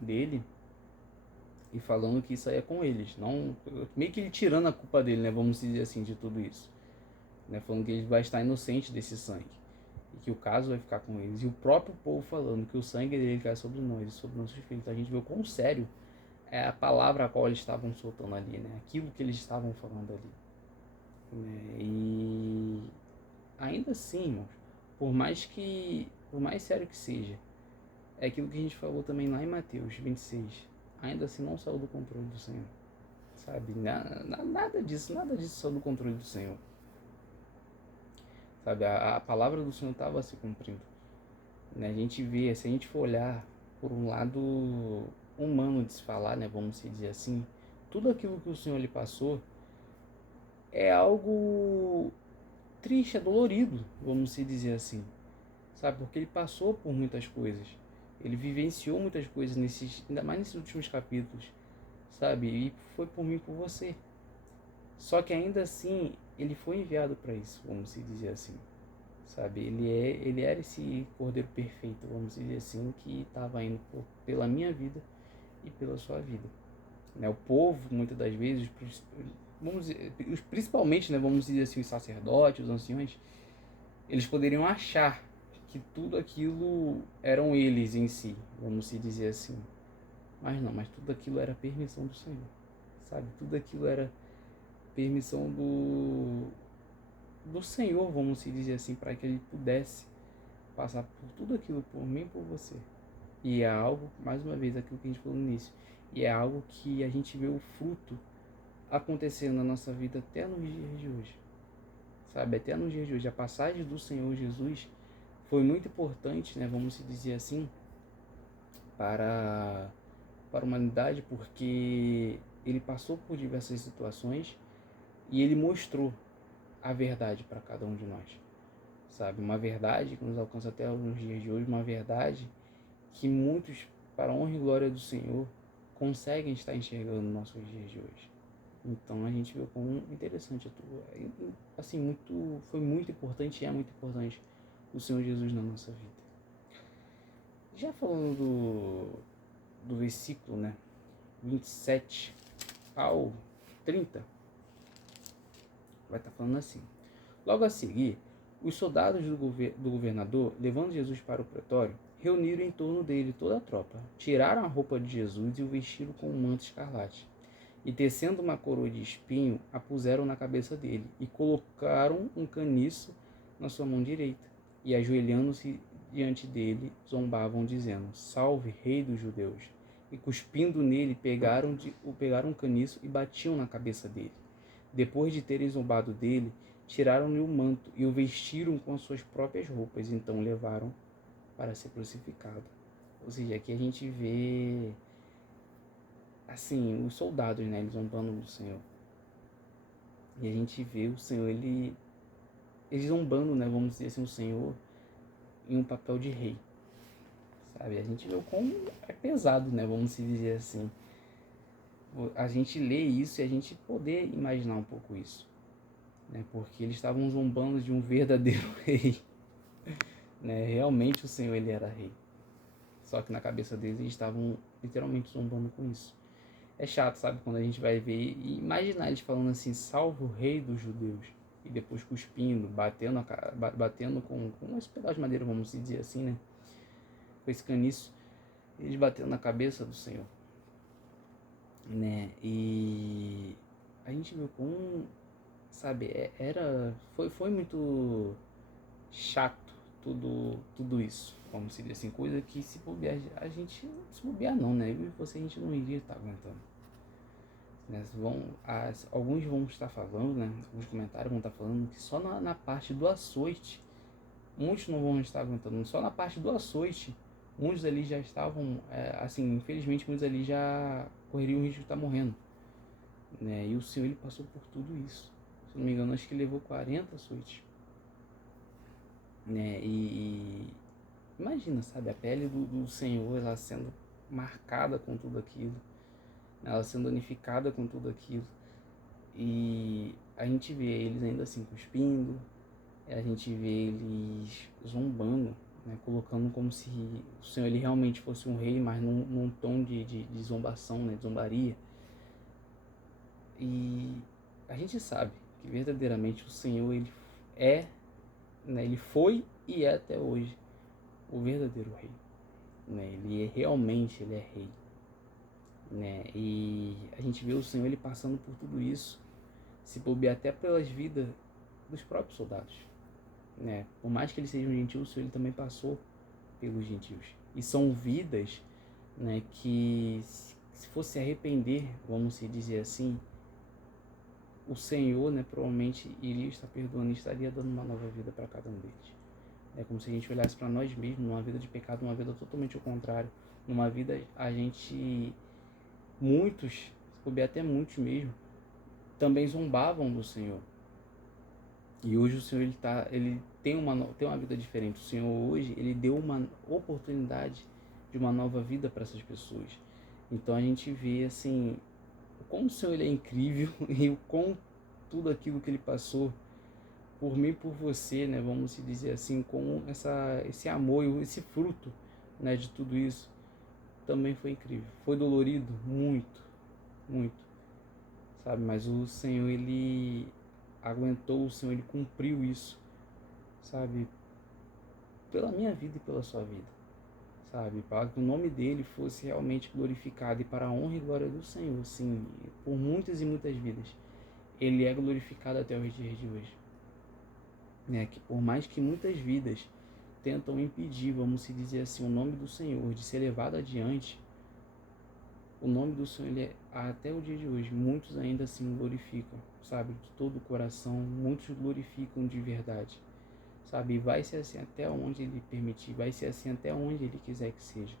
dele e falando que isso aí é com eles, não meio que ele tirando a culpa dele, né, vamos dizer assim, de tudo isso, né, falando que ele vai estar inocente desse sangue e que o caso vai ficar com eles. E o próprio povo falando que o sangue dele cai sobre nós e sobre nossos filhos. Então a gente vê o quão sério é a palavra a qual eles estavam soltando ali, né? Aquilo que eles estavam falando ali, né? E ainda assim, irmãos, por mais sério que seja, é aquilo que a gente falou também lá em Mateus 26. Ainda assim não saiu do controle do Senhor, sabe? Nada disso saiu do controle do Senhor, sabe? A palavra do Senhor estava se cumprindo, né? A gente vê, se a gente for olhar por um lado humano de se falar, né? Vamos dizer assim, tudo aquilo que o Senhor lhe passou é algo triste, é dolorido, vamos dizer assim, sabe? Porque ele passou por muitas coisas, ele vivenciou muitas coisas, ainda mais nesses últimos capítulos, sabe? E foi por mim e por você. Só que ainda assim, ele foi enviado para isso, vamos dizer assim, sabe? Ele era esse cordeiro perfeito, vamos dizer assim, que estava indo pela minha vida e pela sua vida, né? O povo, muitas das vezes, principalmente, né, vamos dizer assim, os sacerdotes, os anciões, eles poderiam achar que tudo aquilo eram eles em si, vamos dizer assim. Mas não, mas tudo aquilo era permissão do Senhor, sabe? Tudo aquilo era permissão do Senhor, vamos dizer assim, para que ele pudesse passar por tudo aquilo por mim e por você. E é algo, mais uma vez, aquilo que a gente falou no início, e é algo que a gente vê o fruto acontecendo na nossa vida até nos dias de hoje, sabe? Até nos dias de hoje. A passagem do Senhor Jesus foi muito importante, né, vamos dizer assim, para a humanidade, porque ele passou por diversas situações e ele mostrou a verdade para cada um de nós, sabe? Uma verdade que nos alcança até nos dias de hoje, uma verdade que muitos, para a honra e glória do Senhor, conseguem estar enxergando nos nossos dias de hoje. Então a gente vê como interessante assim, foi muito importante e é muito importante o Senhor Jesus na nossa vida. Já falando do versículo, né, 27 ao 30, vai estar falando assim: logo a seguir, os soldados do governador, levando Jesus para o pretório, reuniram em torno dele toda a tropa, tiraram a roupa de Jesus e o vestiram com um manto escarlate. E tecendo uma coroa de espinho, a puseram na cabeça dele, e colocaram um caniço na sua mão direita. E ajoelhando-se diante dele, zombavam, dizendo: Salve, rei dos judeus! E cuspindo nele, pegaram um caniço e batiam na cabeça dele. Depois de terem zombado dele, tiraram-lhe o manto e o vestiram com as suas próprias roupas, então o levaram para ser crucificado. Ou seja, aqui a gente vê, assim, os soldados, né, eles zombando do Senhor. E a gente vê o Senhor, ele zombando, né, vamos dizer assim, o Senhor em um papel de rei, sabe? A gente vê o quão é pesado, né, vamos dizer assim. A gente lê isso e a gente poder imaginar um pouco isso, né, porque eles estavam zombando de um verdadeiro rei, né? Realmente o Senhor, ele era rei. Só que na cabeça deles eles estavam literalmente zombando com isso. É chato, sabe? Quando a gente vai ver e imaginar eles falando assim: salve o rei dos judeus. E depois cuspindo, batendo com esse pedaço de madeira, vamos dizer assim, né? Com esse caniço, eles batendo na cabeça do Senhor, né? E a gente viu como, sabe, foi muito chato tudo isso, vamos dizer assim, coisa que se bobear, a gente, se bobear não, né? Eu e você, a gente não iria estar aguentando. Né? Alguns vão estar falando, né? Alguns comentários vão estar falando que só na parte do açoite, muitos não vão estar aguentando, só na parte do açoite, muitos ali já estavam, assim, infelizmente muitos ali já correriam o risco de estar morrendo, né? E o Senhor, ele passou por tudo isso. Se não me engano, acho que ele levou 40 açoites, né? E imagina, sabe, a pele do Senhor, ela sendo marcada com tudo aquilo, ela sendo danificada com tudo aquilo. E a gente vê eles ainda assim cuspindo, a gente vê eles zombando, né, colocando como se o Senhor, ele realmente fosse um rei, mas num tom de zombação, né, de zombaria. E a gente sabe que verdadeiramente o Senhor, é, né, ele foi e é até hoje o verdadeiro rei, né? Ele é rei, né? E a gente vê o Senhor ele passando por tudo isso, se bobear até pelas vidas dos próprios soldados, né? Por mais que ele seja um gentil, o Senhor ele também passou pelos gentios. E são vidas, né, que se fosse arrepender, vamos se dizer assim, o Senhor, né, provavelmente iria estar perdoando e estaria dando uma nova vida para cada um deles. É como se a gente olhasse para nós mesmos, numa vida de pecado, uma vida totalmente ao contrário. Numa vida, a gente, muitos, se puder até muitos mesmo, também zombavam do Senhor. E hoje o Senhor ele tem uma vida diferente. O Senhor hoje ele deu uma oportunidade de uma nova vida para essas pessoas. Então a gente vê assim como o Senhor ele é incrível e o quão tudo aquilo que ele passou por mim e por você, né, vamos se dizer assim, com esse amor e esse fruto, né, de tudo isso também foi incrível. Foi dolorido muito, muito, sabe? Mas o Senhor ele aguentou, o Senhor ele cumpriu isso, sabe? Pela minha vida e pela sua vida, sabe? Para que o nome dele fosse realmente glorificado e para a honra e glória do Senhor, sim, por muitas e muitas vidas. Ele é glorificado até os dias de hoje, né? Que por mais que muitas vidas tentam impedir, vamos se dizer assim, o nome do Senhor de ser levado adiante, o nome do Senhor, ele é, até o dia de hoje, muitos ainda assim glorificam, sabe? De todo o coração, muitos glorificam de verdade, sabe? E vai ser assim até onde ele permitir, vai ser assim até onde ele quiser que seja,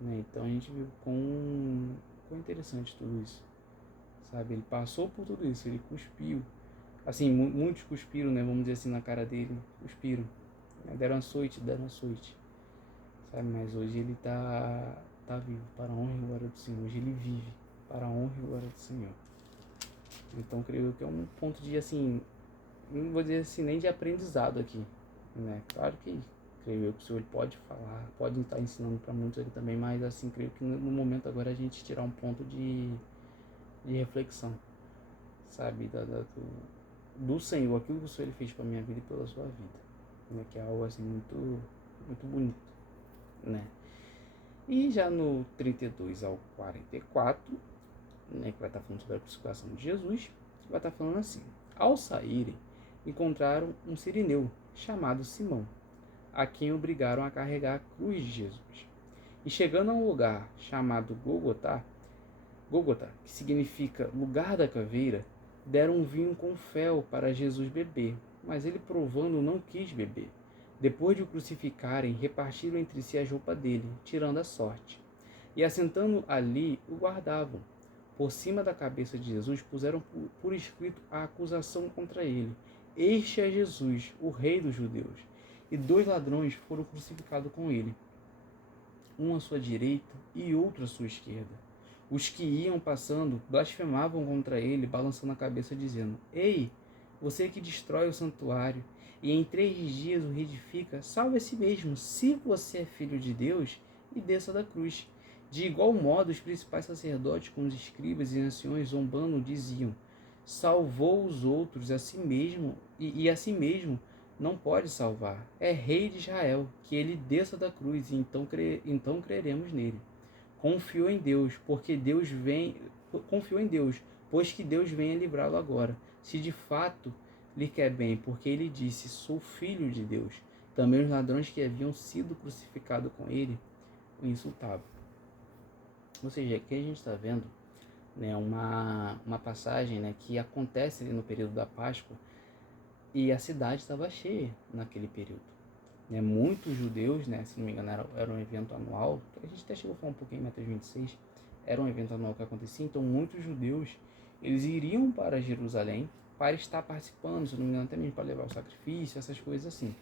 né? Então a gente viu com interessante tudo isso, sabe? Ele passou por tudo isso, ele cuspiu, assim, muitos cuspiram, né? Vamos dizer assim, na cara dele, cuspiram, né? Deram açoite, sabe? Mas hoje ele tá vivo, para a honra e glória do Senhor. Hoje ele vive, para a honra e glória do Senhor. Então creio que é um ponto de, assim, não vou dizer assim, nem de aprendizado aqui, né? Claro que creio eu que o Senhor pode falar, pode estar ensinando para muitos aqui também, mas assim, creio que no momento agora a gente tirar um ponto de reflexão, sabe? Do Senhor, aquilo que o Senhor ele fez para minha vida e pela sua vida, né? Que é algo assim muito, muito bonito, né? E já no 32 ao 44, né, que vai estar falando sobre a crucificação de Jesus, vai estar falando assim: ao saírem, encontraram um sirineu chamado Simão, a quem obrigaram a carregar a cruz de Jesus. E chegando a um lugar chamado Gólgota, que significa lugar da caveira, deram um vinho com fel para Jesus beber, mas ele, provando, não quis beber. Depois de o crucificarem, repartiram entre si as roupas dele, tirando a sorte. E assentando ali, o guardavam. Por cima da cabeça de Jesus puseram por escrito a acusação contra ele: Este é Jesus, o Rei dos Judeus. E 2 ladrões foram crucificados com ele, um à sua direita e outro à sua esquerda. Os que iam passando blasfemavam contra ele, balançando a cabeça, dizendo: Ei, você que destrói o santuário e em 3 dias o reedifica, salve a si mesmo, se você é filho de Deus, e desça da cruz. De igual modo, os principais sacerdotes, com os escribas e anciões, zombando, diziam: Salvou os outros a si mesmo, e a si mesmo não pode salvar. É rei de Israel, que ele desça da cruz, e então creremos nele. Confiou em Deus, confiou em Deus, pois que Deus venha livrá-lo agora, se de fato lhe quer bem, porque ele disse: Sou filho de Deus. Também os ladrões que haviam sido crucificados com ele o insultavam. Ou seja, aqui a gente está vendo, né, uma passagem, né, que acontece ali no período da Páscoa, e a cidade estava cheia naquele período, né? Muitos judeus, né, se não me engano era um evento anual, a gente até chegou a falar um pouquinho em Mateus 26, era um evento anual que acontecia, então muitos judeus eles iriam para Jerusalém para estar participando, se não me engano até mesmo para levar o sacrifício, essas coisas assim,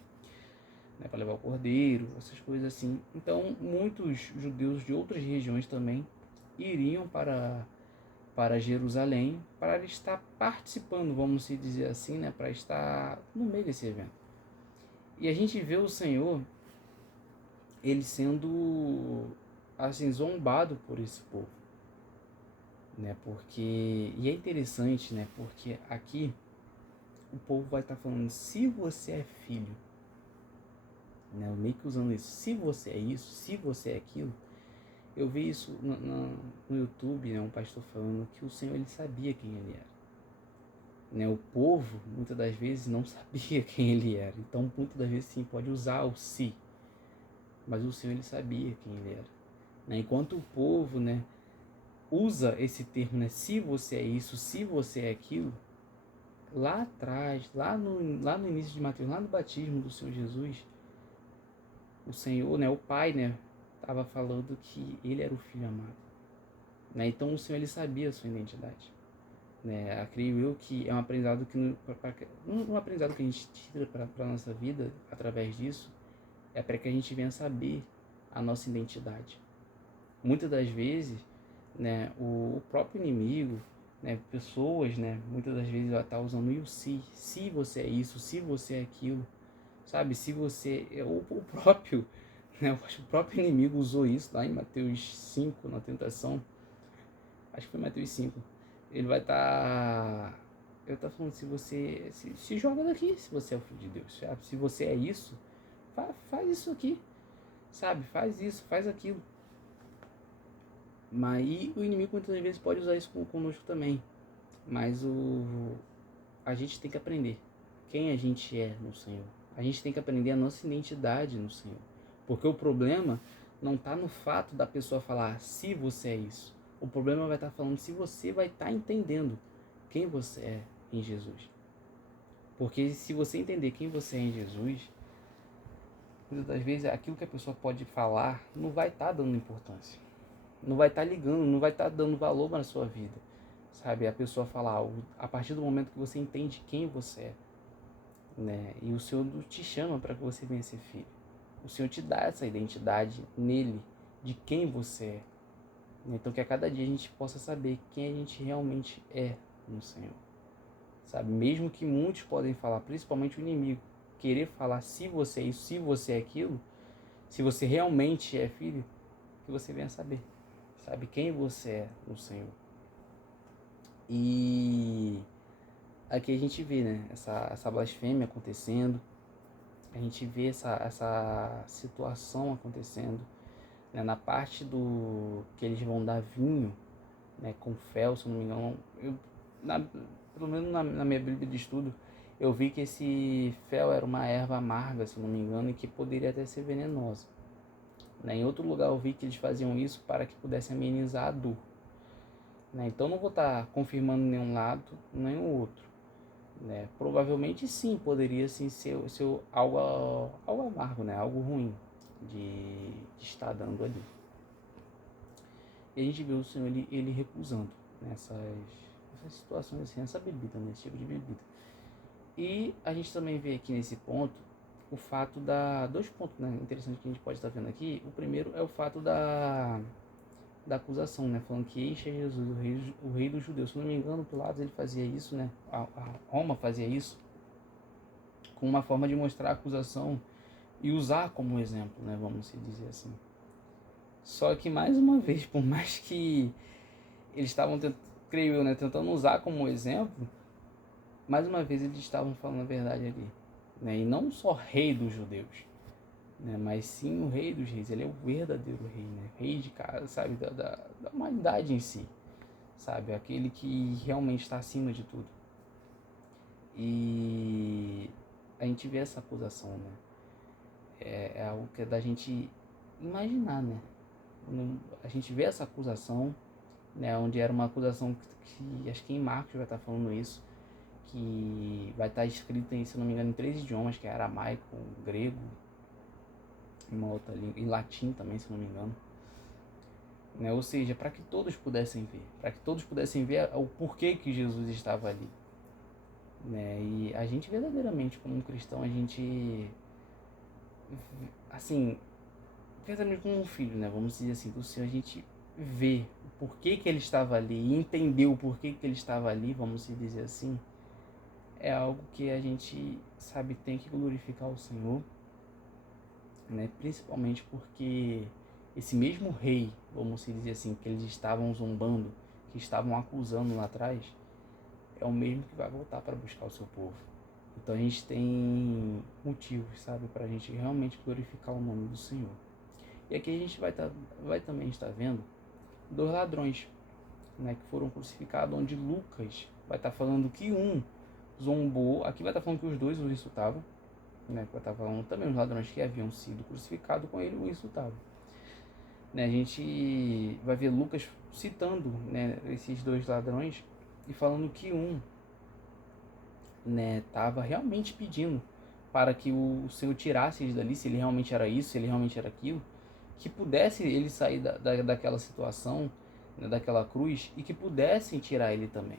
né, para levar o cordeiro, essas coisas assim. Então muitos judeus de outras regiões também iriam para Jerusalém para estar participando, vamos dizer assim, né, para estar no meio desse evento. E a gente vê o Senhor, ele sendo assim zombado por esse povo, né? Porque e é interessante, né? Porque aqui o povo vai estar falando, se você é filho, né? Meio que usando isso, se você é isso, se você é aquilo. Eu vi isso no YouTube, né? Um pastor falando que o Senhor, ele sabia quem ele era. Né? O povo, muitas das vezes, não sabia quem ele era. Então, muitas das vezes, sim, pode usar o se. Mas o Senhor, ele sabia quem ele era. Né? Enquanto o povo, né, usa esse termo, né, se você é isso, se você é aquilo, lá atrás, lá no início de Mateus, lá no batismo do Senhor Jesus, o Senhor, né, o Pai, né, estava falando que ele era o Filho amado. Né? Então o Senhor, ele sabia a sua identidade. Né? Creio eu que é um aprendizado que um aprendizado que a gente tira para a nossa vida através disso é para que a gente venha saber a nossa identidade. Muitas das vezes, né, o próprio inimigo, né, pessoas, né, muitas das vezes ela está usando o se você é isso, se você é aquilo, sabe? Se você é o próprio, né, o próprio inimigo usou isso lá em Mateus 5, na tentação. Acho que foi Mateus 5. Ele vai estar. Eu estou falando, se você se joga daqui, se você é o filho de Deus, sabe? Se você é isso, faz isso aqui, sabe? Faz isso, faz aquilo. Mas e o inimigo muitas vezes pode usar isso conosco também. Mas a gente tem que aprender quem a gente é no Senhor. A gente tem que aprender a nossa identidade no Senhor. Porque o problema não está no fato da pessoa falar se você é isso. O problema vai estar falando se você vai estar entendendo quem você é em Jesus. Porque se você entender quem você é em Jesus, muitas das vezes aquilo que a pessoa pode falar não vai estar dando importância. Não vai estar ligando, não vai estar dando valor na sua vida. Sabe? A pessoa falar algo a partir do momento que você entende quem você é. Né? E o Senhor te chama para que você venha ser filho. O Senhor te dá essa identidade nele, de quem você é. Então que a cada dia a gente possa saber quem a gente realmente é no Senhor. Sabe? Mesmo que muitos podem falar, principalmente o inimigo, querer falar se você é isso, se você é aquilo, se você realmente é filho, que você venha saber. Sabe quem você é no Senhor. E aqui a gente vê, né, essa blasfêmia acontecendo, a gente vê essa situação acontecendo, né, na parte do que eles vão dar vinho, né, com fel, se eu não me engano, pelo menos na minha Bíblia de estudo, eu vi que esse fel era uma erva amarga, se eu não me engano, e que poderia até ser venenosa. Né? Em outro lugar eu vi que eles faziam isso para que pudesse amenizar a dor. Né? Então não vou estar confirmando nenhum lado, nem o outro. Né? Provavelmente sim, poderia sim ser algo amargo, né? Algo ruim de estar dando ali. E a gente vê o Senhor ele recusando essas situações assim, essa bebida, né? Esse tipo de bebida. E a gente também vê aqui nesse ponto o fato dois pontos, né, interessantes que a gente pode estar vendo aqui. O primeiro é o fato da acusação, né, falando que este é Jesus, o rei dos judeus. Se não me engano, Pilatos ele fazia isso, né, a Roma fazia isso com uma forma de mostrar a acusação e usar como exemplo, né, vamos dizer assim. Só que mais uma vez, por mais que eles estavam, creio eu, né, tentando usar como exemplo, mais uma vez eles estavam falando a verdade ali, né, e não só rei dos judeus, né, mas sim o rei dos reis. Ele é o verdadeiro rei, né, rei de casa, sabe, da humanidade em si, sabe, aquele que realmente está acima de tudo. E a gente vê essa acusação, né, é algo que é da gente imaginar, né, a gente vê essa acusação, né, onde era uma acusação que acho que em Marcos vai estar falando isso, que vai estar escrita em, se não me engano, em 3 idiomas, que é aramaico, grego, uma outra língua, e latim também, se não me engano. Né? Ou seja, para que todos pudessem ver o porquê que Jesus estava ali. Né? E a gente verdadeiramente, como um cristão, a gente, assim, verdadeiramente como um filho, né? Vamos dizer assim, do Senhor, a gente vê o porquê que ele estava ali e entender o porquê que ele estava ali, vamos dizer assim, é algo que a gente, sabe, tem que glorificar o Senhor, né? Principalmente porque esse mesmo rei, vamos dizer assim, que eles estavam zombando, que estavam acusando lá atrás, é o mesmo que vai voltar para buscar o seu povo. Então a gente tem motivos, sabe, para a gente realmente glorificar o nome do Senhor. E aqui a gente vai também estar vendo dois ladrões, né, que foram crucificados, onde Lucas vai estar falando que um zombou, aqui vai estar falando que os dois o insultavam, né, que vai estar falando também os ladrões que haviam sido crucificados com ele o insultavam. Né, a gente vai ver Lucas citando, né, esses dois ladrões e falando que um, né, estava realmente pedindo para que o Senhor tirasse ele dali, se ele realmente era isso, se ele realmente era aquilo, que pudesse ele sair daquela situação, né, daquela cruz, e que pudessem tirar ele também,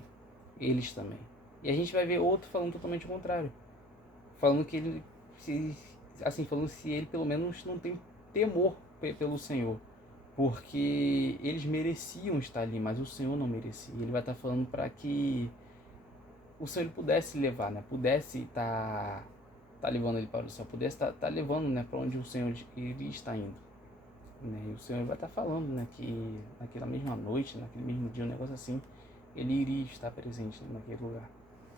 eles também. E a gente vai ver outro falando totalmente o contrário, falando que ele, falando se ele pelo menos não tem temor pelo Senhor, porque eles mereciam estar ali, mas o Senhor não merecia. Ele vai estar falando para que o Senhor ele pudesse levar, né? Pudesse tá levando ele para o céu, pudesse tá levando, né, para onde o Senhor iria estar indo. Né? E o Senhor vai estar falando, né, que naquela mesma noite, naquele mesmo dia, um negócio assim, ele iria estar presente naquele lugar.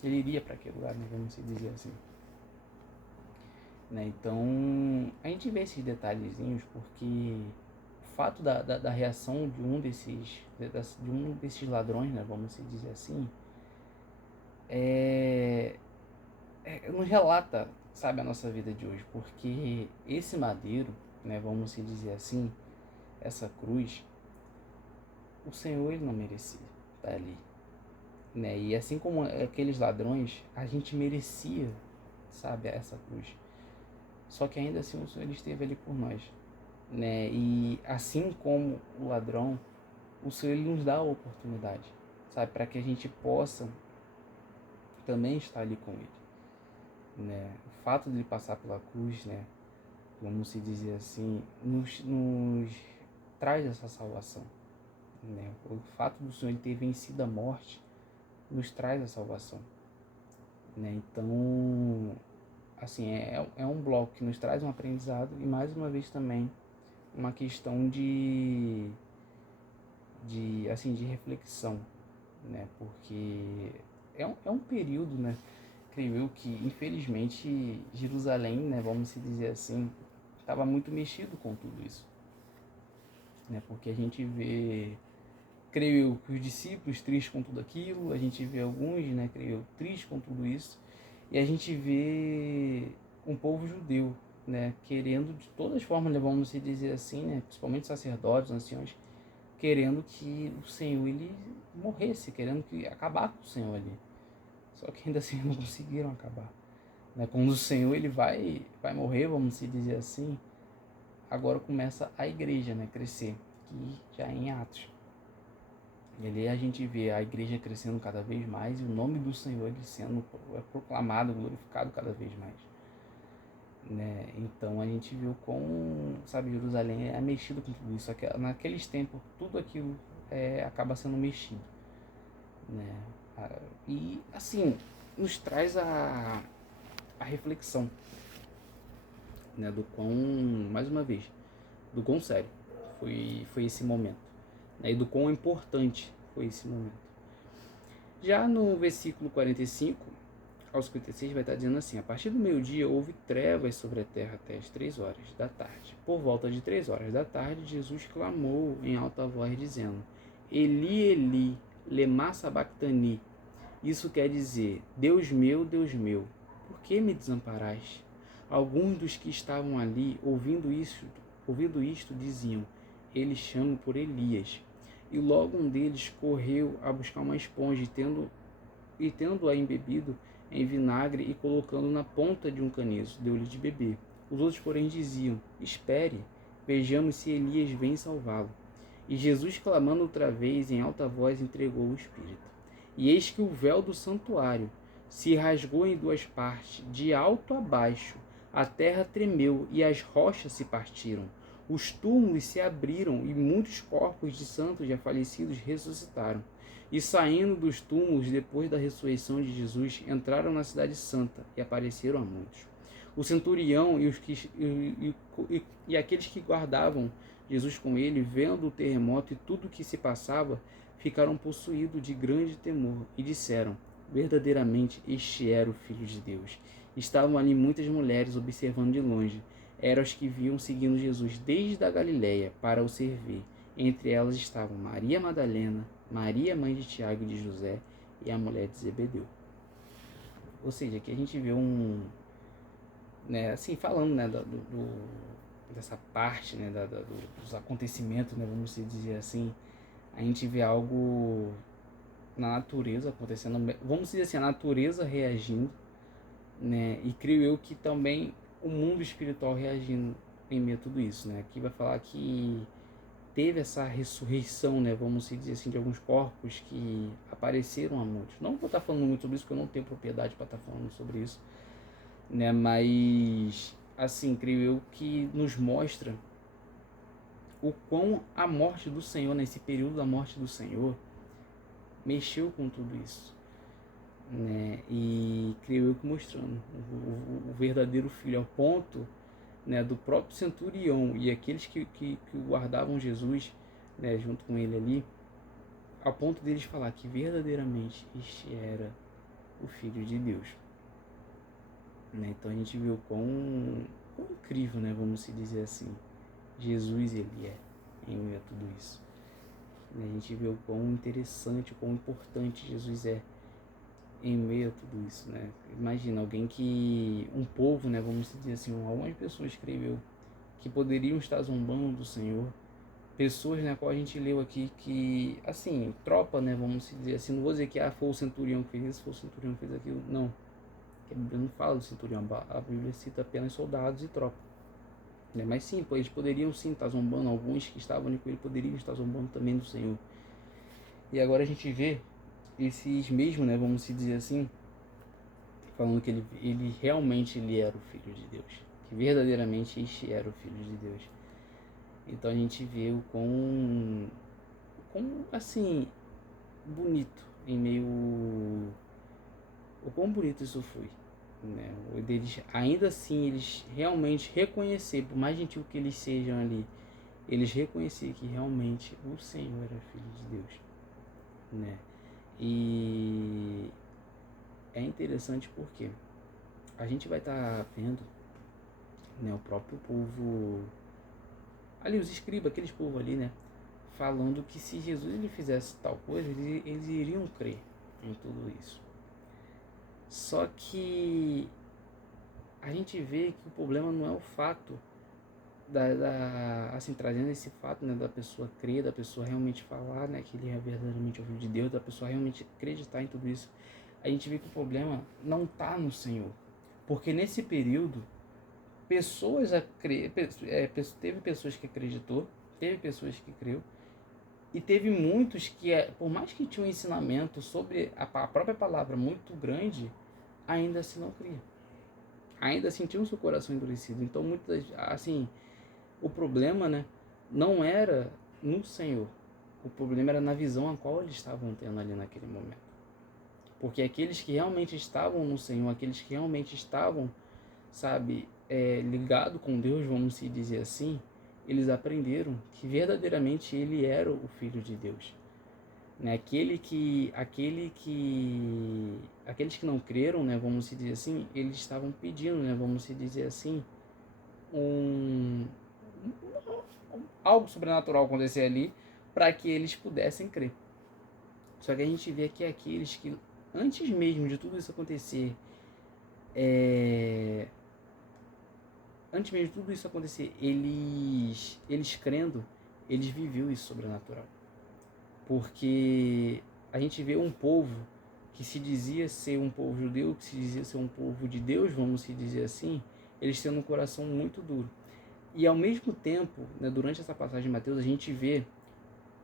Ele iria para aquele lugar, né, vamos dizer assim. Né? Então, a gente vê esses detalhezinhos porque o fato da reação de um desses ladrões, né, vamos dizer assim, nos relata, sabe, a nossa vida de hoje, porque esse madeiro, né, vamos dizer assim, essa cruz, o Senhor ele não merecia estar ali, né? E assim como aqueles ladrões, a gente merecia, sabe, essa cruz. Só que ainda assim o Senhor ele esteve ali por nós, né? E assim como o ladrão, o Senhor ele nos dá a oportunidade, sabe, para que a gente possa também estar ali com ele, né? O fato de ele passar pela cruz, né, vamos se dizer assim, nos traz essa salvação, né? O fato do Senhor ter vencido a morte nos traz a salvação, né? Então, assim, é um bloco que nos traz um aprendizado e mais uma vez também uma questão de reflexão, né? Porque é um período, né? Creio eu que, infelizmente, Jerusalém, né? Vamos se dizer assim, estava muito mexido com tudo isso, né? Porque a gente vê, creio eu, que os discípulos tristes com tudo aquilo, a gente vê alguns, né? Creio eu, tristes com tudo isso, e a gente vê um povo judeu, né? Querendo de todas as formas, né? Vamos se dizer assim, né? Principalmente sacerdotes, anciões, querendo que o Senhor ele morresse, querendo que acabar com o Senhor ali. Só que ainda assim não conseguiram acabar, né? Quando o Senhor ele vai morrer, vamos se dizer assim, agora começa a igreja, né, crescer, que já é em Atos. E ali a gente vê a igreja crescendo cada vez mais e o nome do Senhor ele sendo proclamado, glorificado cada vez mais, né? Então a gente viu como, sabe, Jerusalém é mexido com tudo isso. Naqueles tempos tudo aquilo acaba sendo mexido, né? E assim nos traz a reflexão, né, do quão, mais uma vez, do quão sério foi esse momento, né, e do quão importante foi esse momento. Já no versículo 45 ao 56 vai estar dizendo assim: a partir do meio-dia houve trevas sobre a terra até as 3 horas da tarde. Por volta de 3 horas da tarde, Jesus clamou em alta voz, dizendo: Eli, Eli, lema sabachthani. Isso quer dizer: Deus meu, por que me desamparaste? Alguns dos que estavam ali, ouvindo isto, diziam: Ele chama por Elias. E logo um deles correu a buscar uma esponja e tendo-a embebido em vinagre e colocando na ponta de um caniço, deu-lhe de beber. Os outros, porém, diziam: Espere, vejamos se Elias vem salvá-lo. E Jesus, clamando outra vez em alta voz, entregou o Espírito. E eis que o véu do santuário se rasgou em 2 partes, de alto a baixo. A terra tremeu e as rochas se partiram. Os túmulos se abriram e muitos corpos de santos já falecidos ressuscitaram. E saindo dos túmulos depois da ressurreição de Jesus, entraram na cidade santa e apareceram a muitos. O centurião e aqueles que guardavam Jesus com ele, vendo o terremoto e tudo o que se passava, ficaram possuídos de grande temor e disseram: Verdadeiramente este era o Filho de Deus. Estavam ali muitas mulheres observando de longe. Eram as que viam seguindo Jesus desde a Galiléia para o servir. Entre elas estavam Maria Madalena, Maria, mãe de Tiago e de José, e a mulher de Zebedeu. Ou seja, aqui a gente vê né, assim, falando, né, dessa parte, né, dos acontecimentos, né, vamos dizer assim, a gente vê algo na natureza acontecendo, vamos dizer assim, a natureza reagindo, né, e creio eu que também o mundo espiritual reagindo em meio a tudo isso, né. Aqui vai falar que teve essa ressurreição, né, vamos dizer assim, de alguns corpos que apareceram a muitos. Não vou estar falando muito sobre isso, porque eu não tenho propriedade para estar falando sobre isso, né, mas assim, creio eu que nos mostra o quão a morte do Senhor, nesse período da morte do Senhor, mexeu com tudo isso, né? E creio eu que mostrando o verdadeiro filho, ao ponto, né, do próprio centurião e aqueles que guardavam Jesus, né, junto com ele ali, ao ponto deles falar que verdadeiramente este era o Filho de Deus, né? Então a gente viu quão incrível, né, vamos se dizer assim, Jesus ele é em meio a tudo isso. A gente vê o quão interessante, o quão importante Jesus é em meio a tudo isso, né? Imagina alguém que, um povo, né, vamos dizer assim, algumas pessoas, creio eu, que poderiam estar zombando do Senhor, pessoas, né, qual a gente leu aqui que, assim, tropa, né, vamos dizer assim, não vou dizer que foi o centurião que fez isso, foi o centurião que fez aquilo, não, porque a Bíblia não fala do centurião, a Bíblia cita apenas soldados e tropa, né? Mas sim, eles poderiam sim estar zombando, alguns que estavam ali com ele poderiam estar zombando também do Senhor. E agora a gente vê esses mesmos, né, vamos dizer assim, falando que ele realmente ele era o Filho de Deus, que verdadeiramente este era o Filho de Deus. Então a gente vê o quão assim, bonito em meio, o quão bonito isso foi, né? Deles, ainda assim, eles realmente reconhecer, por mais gentil que eles sejam ali, eles reconheciam que realmente o Senhor era Filho de Deus, né? E é interessante porque a gente vai estar vendo, né, o próprio povo ali, os escribas, aqueles povos ali, né, falando que se Jesus ele fizesse tal coisa, eles iriam crer em tudo isso. Só que a gente vê que o problema não é o fato assim, trazendo esse fato, né, da pessoa crer, da pessoa realmente falar, né, que ele é verdadeiramente o Filho de Deus, da pessoa realmente acreditar em tudo isso. A gente vê que o problema não está no Senhor, porque nesse período pessoas teve pessoas que acreditou, teve pessoas que creu, e teve muitos que, por mais que tinham um ensinamento sobre a própria palavra muito grande, ainda assim não cria. Ainda assim tinham seu coração endurecido. Então, assim, o problema, né, não era no Senhor. O problema era na visão a qual eles estavam tendo ali naquele momento. Porque aqueles que realmente estavam no Senhor, aqueles que realmente estavam, sabe, ligado com Deus, vamos se dizer assim, eles aprenderam que verdadeiramente ele era o Filho de Deus, né? Aqueles que não creram, né, vamos se dizer assim, eles estavam pedindo, né, vamos se dizer assim, algo sobrenatural acontecer ali para que eles pudessem crer. Só que a gente vê que aqueles que antes mesmo de tudo isso acontecer, eles crendo, eles viviam isso sobrenatural. Porque a gente vê um povo que se dizia ser um povo judeu, que se dizia ser um povo de Deus, vamos se dizer assim, eles tendo um coração muito duro. E ao mesmo tempo, né, durante essa passagem de Mateus, a gente vê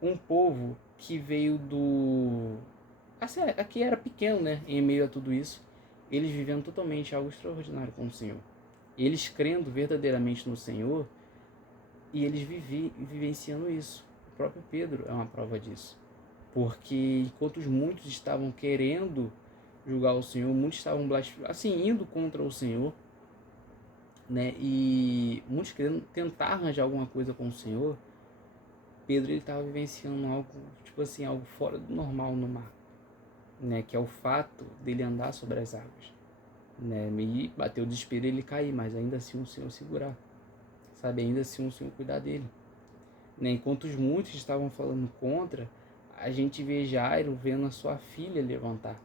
um povo que veio do... assim, aqui era pequeno, né, em meio a tudo isso, eles vivendo totalmente algo extraordinário com o Senhor. Eles crendo verdadeiramente no Senhor, e eles vivenciando isso. O próprio Pedro é uma prova disso. Porque enquanto muitos estavam querendo julgar o Senhor, muitos estavam assim, indo contra o Senhor, né? E muitos querendo tentar arranjar alguma coisa com o Senhor, Pedro ele estava vivenciando algo, tipo assim, algo fora do normal no mar, né, que é o fato dele andar sobre as águas, né, e bater o desespero, ele cair, mas ainda assim o Senhor segurar, sabe, ainda assim o Senhor cuidar dele, né, enquanto os muitos estavam falando contra, a gente vê Jairo vendo a sua filha levantar,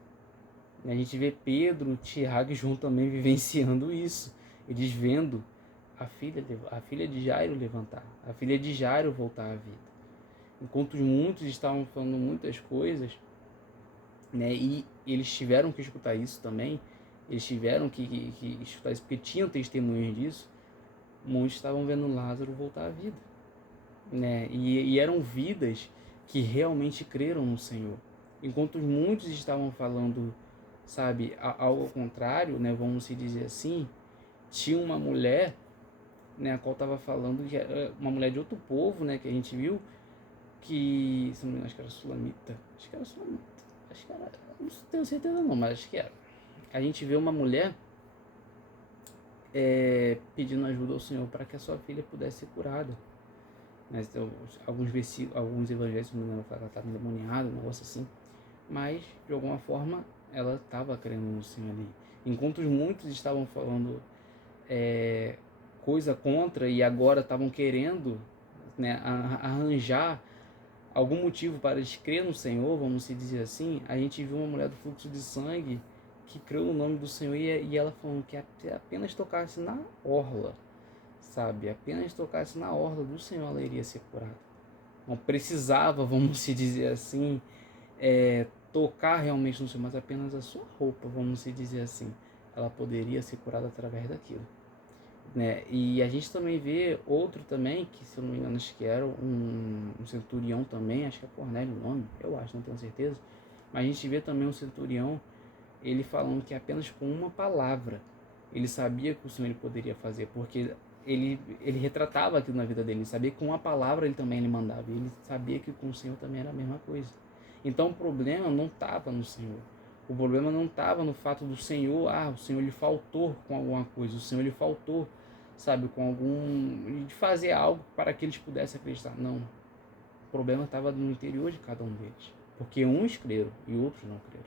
né, a gente vê Pedro, Tiago e João também vivenciando isso, eles vendo a filha de Jairo levantar, a filha de Jairo voltar à vida. Enquanto os muitos estavam falando muitas coisas, né, e eles tiveram que escutar isso também, eles tiveram que escutar isso porque tinham testemunhas disso, muitos estavam vendo Lázaro voltar à vida, né, e eram vidas que realmente creram no Senhor. Enquanto muitos estavam falando, sabe, ao contrário, né, vamos se dizer assim, tinha uma mulher, né, a qual estava falando, que era uma mulher de outro povo, né, que a gente viu, que, se não me engano, acho que era sulamita, acho que era, não tenho certeza não, mas acho que era. A gente vê uma mulher pedindo ajuda ao Senhor para que a sua filha pudesse ser curada. Mas alguns versículos, alguns evangelhos, se não me engano, ela estava endemoniada, um negócio assim. Mas, de alguma forma, ela estava crendo no Senhor ali. Enquanto muitos estavam falando coisa contra e agora estavam querendo, né, arranjar algum motivo para eles crer no Senhor, vamos se dizer assim, a gente viu uma mulher do fluxo de sangue que creu no nome do Senhor e ela falando que apenas tocasse na orla, sabe? Apenas tocasse na orla do Senhor ela iria ser curada. Não precisava, vamos se dizer assim, tocar realmente no Senhor, mas apenas a sua roupa, vamos se dizer assim, ela poderia ser curada através daquilo. Né? E a gente também vê outro também, que se eu não me engano acho que era um centurião também, acho que é Cornélio o nome, eu acho, não tenho certeza, mas a gente vê também um centurião, ele falando que apenas com uma palavra, ele sabia que o Senhor ele poderia fazer, porque ele retratava aquilo na vida dele, ele sabia que com uma palavra ele também ele mandava, e ele sabia que com o Senhor também era a mesma coisa. Então o problema não estava no Senhor, o problema não estava no fato do Senhor, o Senhor lhe faltou com alguma coisa, o Senhor lhe faltou, sabe, com de fazer algo para que eles pudessem acreditar. Não, o problema estava no interior de cada um deles, porque uns creram e outros não creram,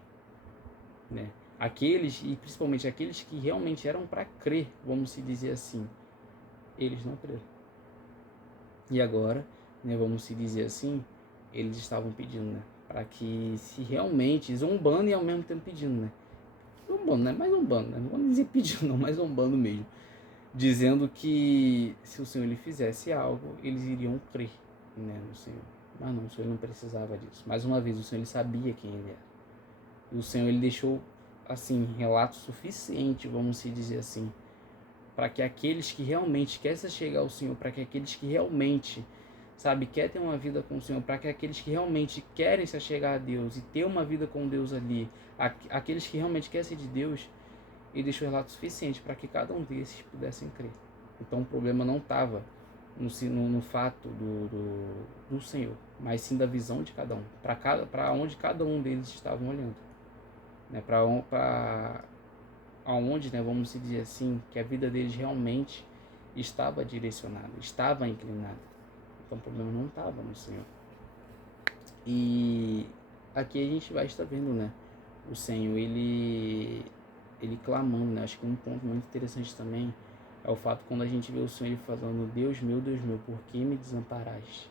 né? Aqueles, e principalmente aqueles que realmente eram para crer, vamos se dizer assim, eles não creram. E agora, né, vamos se dizer assim, eles estavam pedindo, né, para que se realmente, zombando e ao mesmo tempo pedindo, né, zombando, né, mas zombando, né, não vamos dizer pedindo não, mas zombando mesmo, dizendo que se o Senhor lhe fizesse algo, eles iriam crer, né, no Senhor. Mas não, o Senhor não precisava disso. Mais uma vez, o Senhor ele sabia quem ele era. E o Senhor ele deixou, assim, relato suficiente, vamos se dizer assim, para que aqueles que realmente querem se chegar ao Senhor, para que aqueles que realmente, sabe, querem ter uma vida com o Senhor, para que aqueles que realmente querem se chegar a Deus e ter uma vida com Deus ali, aqueles que realmente querem ser de Deus, ele deixou relato suficiente para que cada um desses pudessem crer. Então o problema não estava no fato do Senhor, mas sim da visão de cada um, para onde cada um deles estavam olhando, né? Para aonde, né, vamos dizer assim, que a vida deles realmente estava direcionada, estava inclinada. Então o problema não estava no Senhor. E aqui a gente vai estar vendo, né, o Senhor, ele clamando, né? Acho que um ponto muito interessante também é o fato quando a gente vê o Senhor ele falando, Deus meu, por que me desamparaste?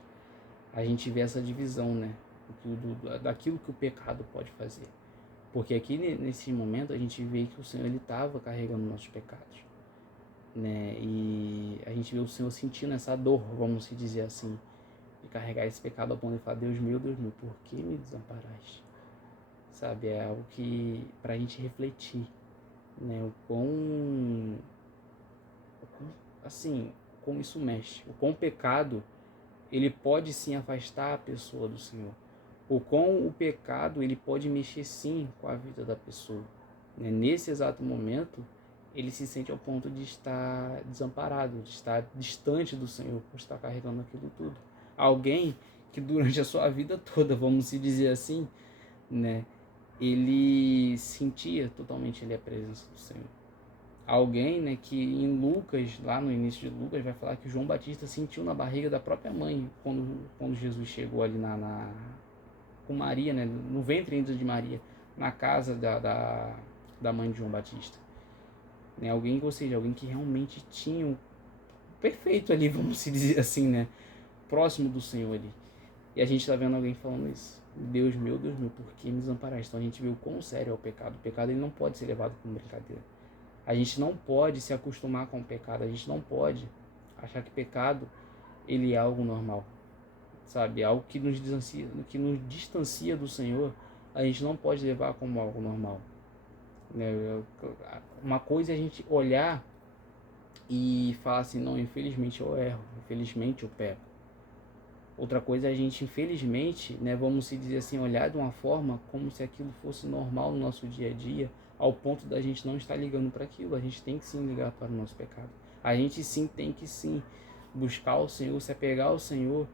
A gente vê essa divisão, né, daquilo que o pecado pode fazer. Porque aqui nesse momento a gente vê que o Senhor ele estava carregando nossos pecados, né? E a gente vê o Senhor sentindo essa dor, vamos se dizer assim, de carregar esse pecado ao ponto de falar, Deus meu, por que me desamparaste? Sabe, é algo que para a gente refletir, né? Assim, como isso mexe, o quão pecado ele pode sim afastar a pessoa do Senhor. O quão o pecado ele pode mexer sim com a vida da pessoa, né? Nesse exato momento ele se sente ao ponto de estar desamparado, de estar distante do Senhor por estar carregando aquilo tudo. Alguém que durante a sua vida toda, vamos se dizer assim, né, ele sentia totalmente ali a presença do Senhor. Alguém, né, que em Lucas, lá no início de Lucas, vai falar que João Batista sentiu na barriga da própria mãe quando Jesus chegou ali com Maria, né, no ventre ainda de Maria. na casa da mãe de João Batista, né? Alguém, ou seja, alguém que realmente tinha o perfeito ali, vamos se dizer assim, né? Próximo do Senhor ali. E a gente está vendo alguém falando isso. Deus meu, por que me desamparaste? Então a gente vê o quão sério é o pecado. O pecado ele não pode ser levado como brincadeira. A gente não pode se acostumar com o pecado. A gente não pode achar que pecado ele é algo normal, sabe? Algo que nos distancia do Senhor. A gente não pode levar como algo normal, né? Uma coisa é a gente olhar e falar assim, não, infelizmente eu erro, infelizmente eu peco. Outra coisa é a gente, infelizmente, né, vamos se dizer assim, olhar de uma forma como se aquilo fosse normal no nosso dia a dia, ao ponto da gente não estar ligando para aquilo. A gente tem que sim ligar para o nosso pecado. A gente sim tem que sim buscar o Senhor, se apegar ao Senhor,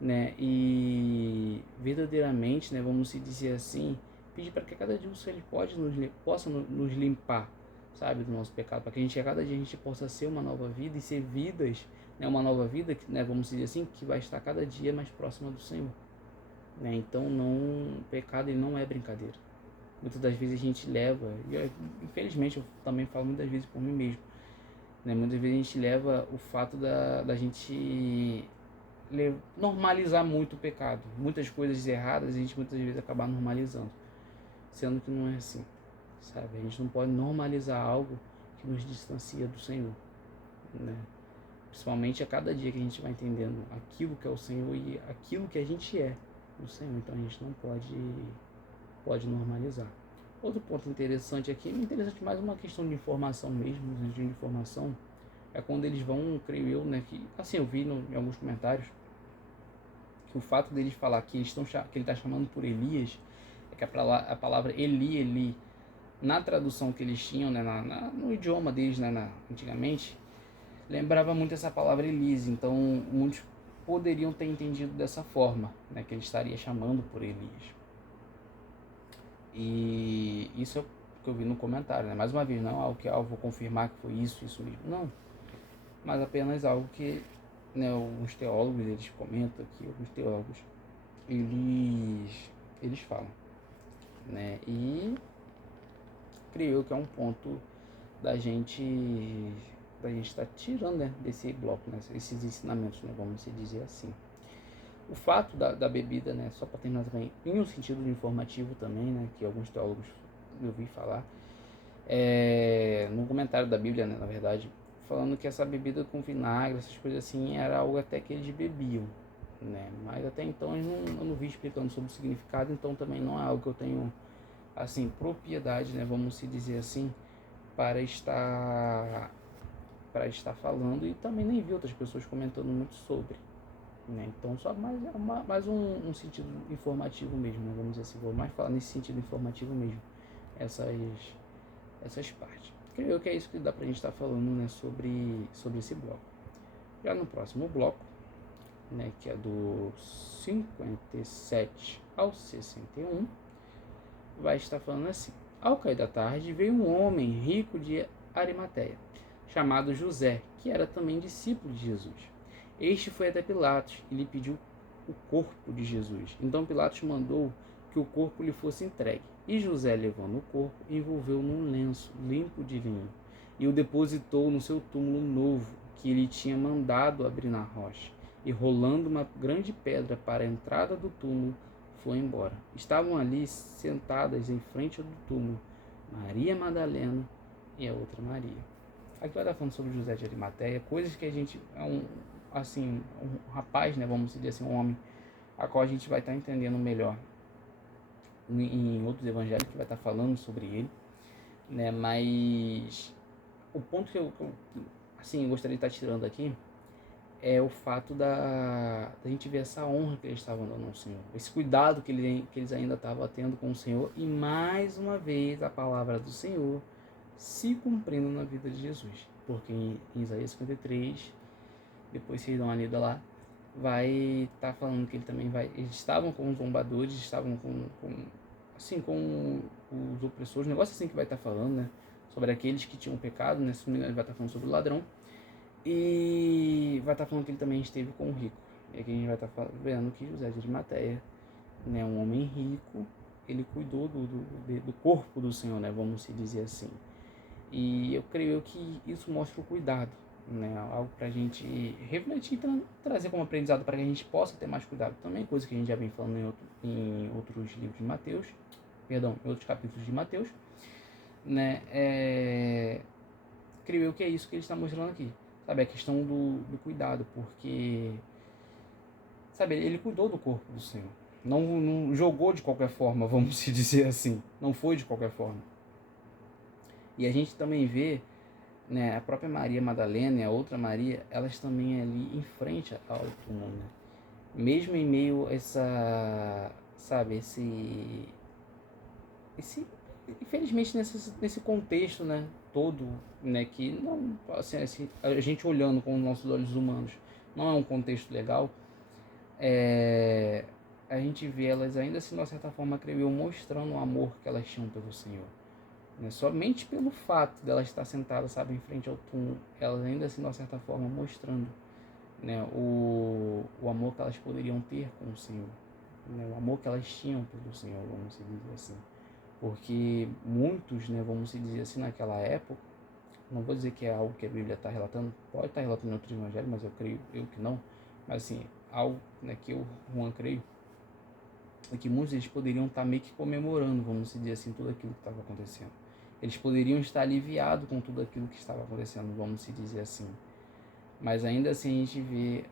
né, e verdadeiramente, né, vamos se dizer assim, pedir para que cada dia o Senhor ele possa nos limpar, sabe, do nosso pecado, para que a gente a cada dia a gente possa ser uma nova vida e ser vidas, né, uma nova vida, né, vamos dizer assim, que vai estar cada dia mais próxima do Senhor, né? Então não, o pecado ele não é brincadeira. Muitas das vezes a gente leva, e infelizmente eu também falo muitas vezes por mim mesmo, né? Muitas vezes a gente leva o fato da gente normalizar muito o pecado. Muitas coisas erradas a gente muitas vezes acaba normalizando, sendo que não é assim, sabe? A gente não pode normalizar algo que nos distancia do Senhor, né? Principalmente a cada dia que a gente vai entendendo aquilo que é o Senhor e aquilo que a gente é o Senhor. Então a gente não pode normalizar. Outro ponto interessante aqui, interessante mais uma questão de informação mesmo, de informação, é quando eles vão, creio eu, né, que assim eu vi em alguns comentários, que o fato deles falar que, que ele está chamando por Elias, é que a palavra Eli, na tradução que eles tinham, né, no idioma deles, né, antigamente, lembrava muito essa palavra Elias. Então muitos poderiam ter entendido dessa forma, né, que ele estaria chamando por Elias. E isso é o que eu vi no comentário, né? Mais uma vez, não algo que eu vou confirmar que foi isso mesmo, não, mas apenas algo que, né, alguns teólogos eles comentam aqui, alguns teólogos eles falam, né? E creio eu que é um ponto da gente estar tirando, né, desse bloco, né, esses ensinamentos, né, vamos dizer assim. O fato da bebida, né, só para terminar também, em um sentido informativo também, né, que alguns teólogos eu vi falar, no comentário da Bíblia, né, na verdade, falando que essa bebida com vinagre, essas coisas assim, era algo até que eles bebiam, né, mas até então eu não vi explicando sobre o significado, então também não é algo que eu tenho, assim, propriedade, né, vamos se dizer assim, para estar falando, e também nem vi outras pessoas comentando muito sobre, né? Então só mais um sentido informativo mesmo, né? Vamos dizer assim, vou mais falar nesse sentido informativo mesmo, essas partes. Creio que é isso que dá pra gente estar falando, né, sobre esse bloco. Já no próximo bloco, né, que é do 57 ao 61, vai estar falando assim: ao cair da tarde veio um homem rico de Arimateia, chamado José, que era também discípulo de Jesus. Este foi até Pilatos e lhe pediu o corpo de Jesus. Então Pilatos mandou que o corpo lhe fosse entregue. E José, levando o corpo, envolveu num lenço limpo de linho e o depositou no seu túmulo novo, que ele tinha mandado abrir na rocha. E rolando uma grande pedra para a entrada do túmulo, foi embora. Estavam ali sentadas em frente do túmulo Maria Madalena e a outra Maria. Aqui vai estar falando sobre José de Arimateia, coisas que a gente é um rapaz, né, vamos dizer assim, um homem, a qual a gente vai estar entendendo melhor em outros evangelhos que vai estar falando sobre ele, né? Mas o ponto que eu assim gostaria de estar tirando aqui é o fato da gente ver essa honra que eles estavam dando ao Senhor, esse cuidado que eles ainda estavam tendo com o Senhor, e mais uma vez a palavra do Senhor se cumprindo na vida de Jesus, porque em Isaías 53, depois vocês dão uma lida lá, vai estar falando que eles estavam com os zombadores, estavam com os opressores, negócio assim que vai estar falando, né, sobre aqueles que tinham pecado, né, se não me engano vai estar falando sobre o ladrão, e vai estar falando que ele também esteve com o rico. E aqui a gente vai estar vendo que José de Arimateia, né, um homem rico, ele cuidou do corpo do Senhor, né? Vamos se dizer assim. E eu creio que isso mostra o cuidado, né? Algo para a gente refletir e trazer como aprendizado para que a gente possa ter mais cuidado também, coisa que a gente já vem falando em outros livros de Mateus, perdão, em outros capítulos de Mateus, né? Creio eu que é isso que ele está mostrando aqui, sabe? A questão do cuidado, porque, sabe, ele cuidou do corpo do Senhor. Não jogou de qualquer forma, vamos se dizer assim. Não foi de qualquer forma. E a gente também vê, né, a própria Maria Madalena e a outra Maria, elas também ali em frente ao túmulo, né? Mesmo em meio a essa, sabe, infelizmente nesse contexto, né, todo, né, que não, assim, a gente olhando com os nossos olhos humanos, não é um contexto legal, a gente vê elas ainda assim, de uma certa forma, creio eu, mostrando o amor que elas tinham pelo Senhor. Né? Somente pelo fato delas estar sentadas, sabe, em frente ao túmulo, elas ainda assim, de uma certa forma, mostrando, né, o amor que elas poderiam ter com o Senhor, né, o amor que elas tinham pelo Senhor, vamos dizer assim. Porque muitos, né, vamos dizer assim, naquela época, não vou dizer que é algo que a Bíblia está relatando, pode estar relatando em outros evangelhos, mas eu creio que não, mas assim, algo, né, que eu, Juan, creio, é que muitos deles poderiam estar meio que comemorando, vamos dizer assim, tudo aquilo que estava acontecendo. Eles poderiam estar aliviados com tudo aquilo que estava acontecendo, vamos dizer assim. Mas ainda assim a gente vê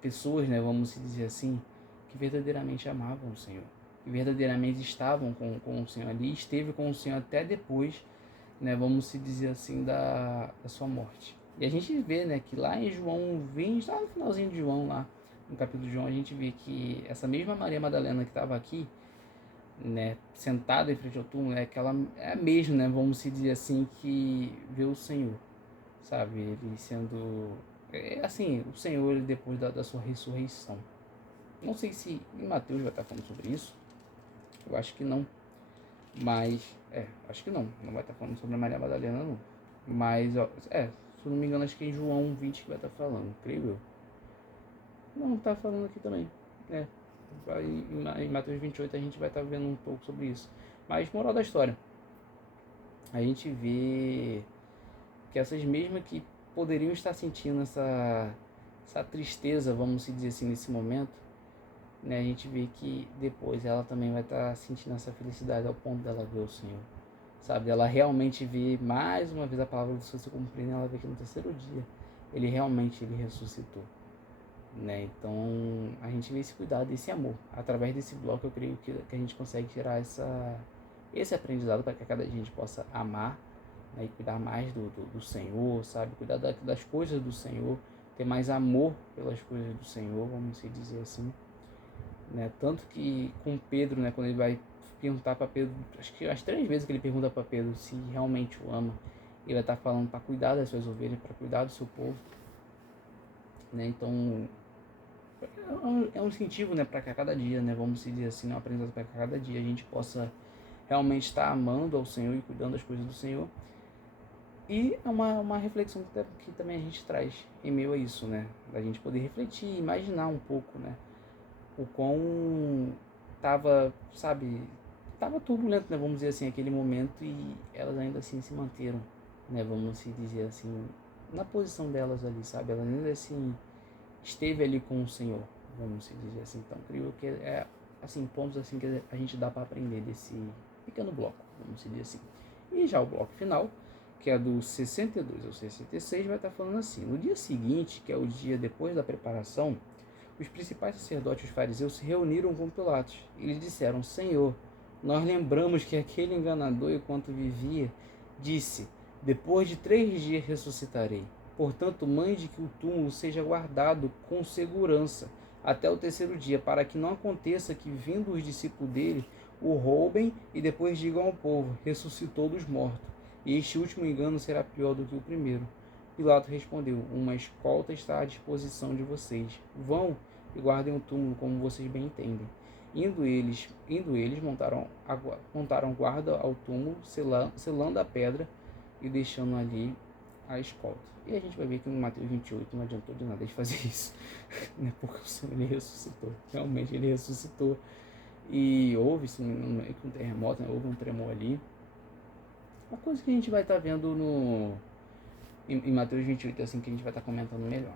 pessoas, né, vamos dizer assim, que verdadeiramente amavam o Senhor, que verdadeiramente estavam com o Senhor ali, esteve com o Senhor até depois, né, vamos dizer assim, da sua morte. E a gente vê, né, que lá em João 20, lá no finalzinho de João, lá no capítulo de João, a gente vê que essa mesma Maria Madalena que estava aqui, né, sentada em frente ao túmulo, é aquela, é a mesma, né, vamos dizer assim, que vê o Senhor, sabe, ele sendo, assim, o Senhor depois da sua ressurreição. Não sei se em Mateus vai estar falando sobre isso, eu acho que não, mas, acho que não vai estar falando sobre a Maria Madalena, não. Mas, ó, se eu não me engano, acho que é em João 20 que vai estar falando, creio eu. Não, tá falando aqui também, em Mateus 28 a gente vai estar vendo um pouco sobre isso. Mas, moral da história, a gente vê que essas mesmas que poderiam estar sentindo essa tristeza, vamos dizer assim, nesse momento, né, a gente vê que depois ela também vai estar sentindo essa felicidade ao ponto dela ver o Senhor, sabe? Ela realmente vê mais uma vez a palavra do Senhor se cumprindo, ela vê que no terceiro dia ele realmente ressuscitou, né? Então a gente vê esse cuidado, esse amor. Através desse bloco eu creio que a gente consegue tirar esse aprendizado para que cada dia a gente possa amar, né, e cuidar mais do Senhor, sabe? Cuidar das coisas do Senhor, ter mais amor pelas coisas do Senhor, vamos dizer assim. Né? Tanto que com Pedro, né, quando ele vai perguntar para Pedro, acho que as 3 vezes que ele pergunta para Pedro se realmente o ama, ele vai estar falando para cuidar das suas ovelhas, para cuidar do seu povo, né? Então é um incentivo, né, para que a cada dia, né, vamos dizer assim, um aprendizado para que a cada dia a gente possa realmente estar amando ao Senhor e cuidando das coisas do Senhor. E é uma reflexão que também a gente traz em meio a isso, né, da gente poder refletir, imaginar um pouco, né, o quão tava turbulento, né, vamos dizer assim, aquele momento, e elas ainda assim se manteram, né, vamos dizer assim, na posição delas ali, sabe, elas ainda assim esteve ali com o Senhor, vamos dizer assim. Então, creio que assim, pontos assim que a gente dá para aprender desse pequeno bloco, vamos dizer assim. E já o bloco final, que é do 62 ao 66, vai estar falando assim: no dia seguinte, que é o dia depois da preparação, os principais sacerdotes e os fariseus se reuniram com Pilatos e lhe disseram: Senhor, nós lembramos que aquele enganador, enquanto vivia, disse: depois de 3 dias ressuscitarei. Portanto, mande que o túmulo seja guardado com segurança até o terceiro dia, para que não aconteça que, vindo os discípulos dele, o roubem e depois digam ao povo: ressuscitou dos mortos. E este último engano será pior do que o primeiro. Pilato respondeu: uma escolta está à disposição de vocês. Vão e guardem o túmulo como vocês bem entendem. Indo eles montaram guarda ao túmulo, selando a pedra e deixando ali a escolta. E a gente vai ver que no Mateus 28 não adiantou de nada de fazer isso, né? Porque o Senhor, ele ressuscitou. Realmente ele ressuscitou. E houve-se um terremoto, né? Houve um tremor ali. Uma coisa que a gente vai estar vendo em Mateus 28, assim, que a gente vai estar comentando melhor.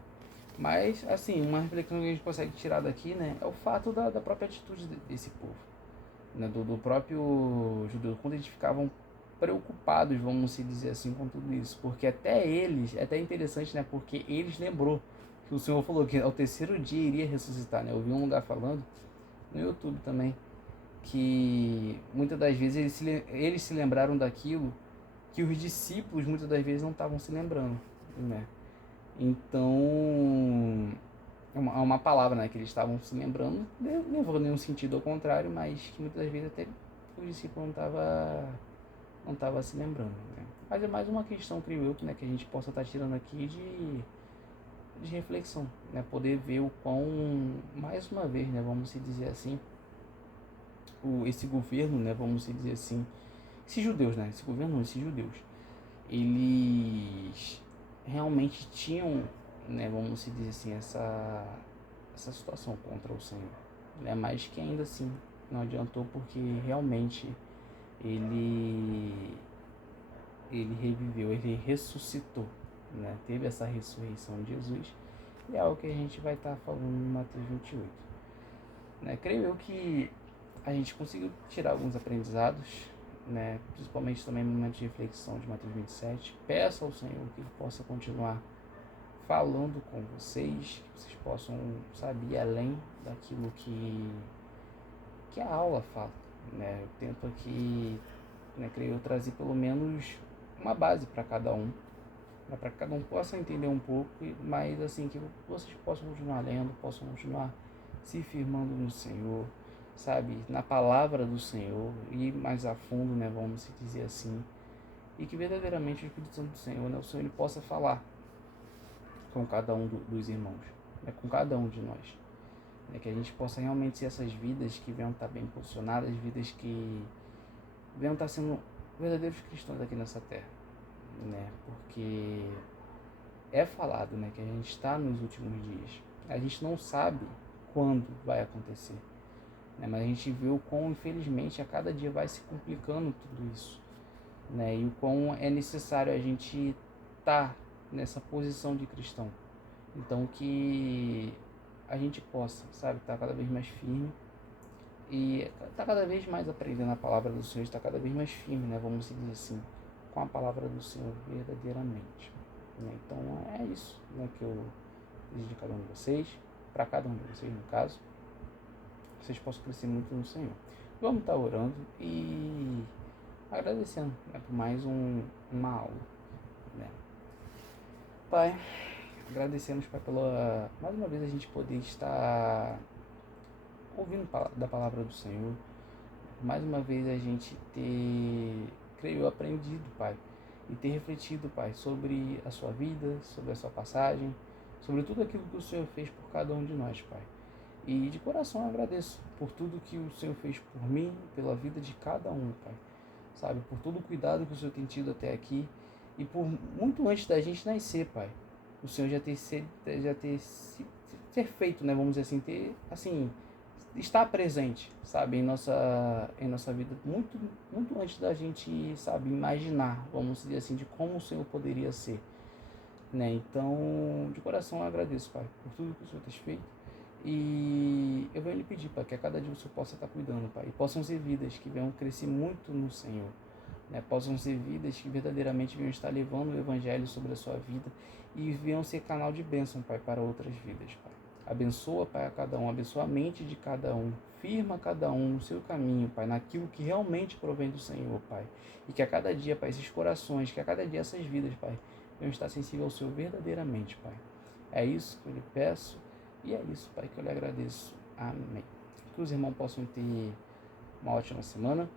Mas, assim, uma reflexão que a gente consegue tirar daqui, né, é o fato da própria atitude desse povo, né, do próprio judeu, quando eles ficavam preocupados, vamos se dizer assim, com tudo isso. Porque até eles, é até interessante, né, porque eles lembrou que o Senhor falou que ao terceiro dia iria ressuscitar, né. Eu vi um lugar falando, no YouTube também, que muitas das vezes eles se lembraram daquilo que os discípulos muitas das vezes não estavam se lembrando, né? Então, é uma palavra, né, que eles estavam se lembrando, levou nenhum sentido ao contrário, mas que muitas das vezes até o discípulo não tava se lembrando, né? Mas é mais uma questão, creio eu, né, que a gente possa estar tirando aqui de reflexão, né? Poder ver o quão, mais uma vez, né, vamos se dizer assim, esse governo, né, vamos se dizer assim, esses judeus, né, esse governo não, esses judeus, eles realmente tinham, né, vamos se dizer assim, essa situação contra o Senhor, né, mas que ainda assim não adiantou, porque realmente ele ele reviveu, ele ressuscitou, né, teve essa ressurreição de Jesus, e é algo que a gente vai estar falando em Mateus 28, né. Creio eu que a gente conseguiu tirar alguns aprendizados, né, principalmente também no momento de reflexão de Mateus 27. Peço ao Senhor que Ele possa continuar falando com vocês, que vocês possam, saber ir além daquilo que a aula fala, né. Eu tento aqui, né, creio eu, trazer pelo menos uma base para cada um, né, para que cada um possa entender um pouco, mas assim, que vocês possam continuar lendo, possam continuar se firmando no Senhor, sabe, na palavra do Senhor, e mais a fundo, né, vamos se dizer assim, e que verdadeiramente o Espírito Santo do Senhor, né, o Senhor, ele possa falar com cada um dos irmãos, né, com cada um de nós, né, que a gente possa realmente ser essas vidas que venham estar bem posicionadas, vidas que venham estar sendo verdadeiros cristãos aqui nessa terra, né, porque é falado, né, que a gente está nos últimos dias, a gente não sabe quando vai acontecer, né, mas a gente vê o quão, infelizmente, a cada dia vai se complicando tudo isso, né, e o quão é necessário a gente estar nessa posição de cristão. Então, que a gente possa, sabe, estar cada vez mais firme e estar cada vez mais aprendendo a palavra do Senhor, estar cada vez mais firme, né, vamos dizer assim, com a palavra do Senhor verdadeiramente, né. Então, é isso, né, que eu desejo de cada um de vocês, para cada um de vocês, no caso, vocês possam crescer muito no Senhor. Vamos estar orando e agradecendo, né, por mais uma aula, né. Pai, agradecemos, Pai, pela mais uma vez a gente poder estar ouvindo da palavra do Senhor, mais uma vez a gente ter, creio eu, aprendido, Pai, e ter refletido, Pai, sobre a sua vida, sobre a sua passagem, sobre tudo aquilo que o Senhor fez por cada um de nós, Pai. E de coração eu agradeço por tudo que o Senhor fez por mim, pela vida de cada um, Pai. Sabe, por todo o cuidado que o Senhor tem tido até aqui e por muito antes da gente nascer, Pai. O Senhor ter feito, né, vamos dizer assim, ter, assim, estar presente, sabe, em nossa vida, muito, muito antes da gente, sabe, imaginar, vamos dizer assim, de como o Senhor poderia ser, né. Então, de coração eu agradeço, Pai, por tudo que o Senhor tem feito. E eu venho lhe pedir, Pai, que a cada dia o Senhor possa estar cuidando, Pai. E possam ser vidas que venham crescer muito no Senhor, né? Possam ser vidas que verdadeiramente venham estar levando o Evangelho sobre a sua vida e venham ser canal de bênção, Pai, para outras vidas, Pai. Abençoa, Pai, a cada um. Abençoa a mente de cada um. Firma cada um no seu caminho, Pai, naquilo que realmente provém do Senhor, Pai. E que a cada dia, Pai, esses corações, que a cada dia essas vidas, Pai, venham estar sensíveis ao Senhor verdadeiramente, Pai. É isso que eu lhe peço. E é isso, Pai, que eu lhe agradeço. Amém. Que os irmãos possam ter uma ótima semana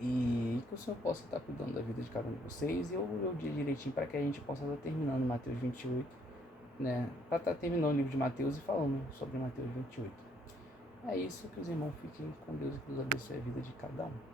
e que o Senhor possa estar cuidando da vida de cada um de vocês. E eu vou ver o dia direitinho para que a gente possa estar terminando Mateus 28, né? Para estar terminando o livro de Mateus e falando sobre Mateus 28. É isso, que os irmãos fiquem com Deus e que Deus abençoe a vida de cada um.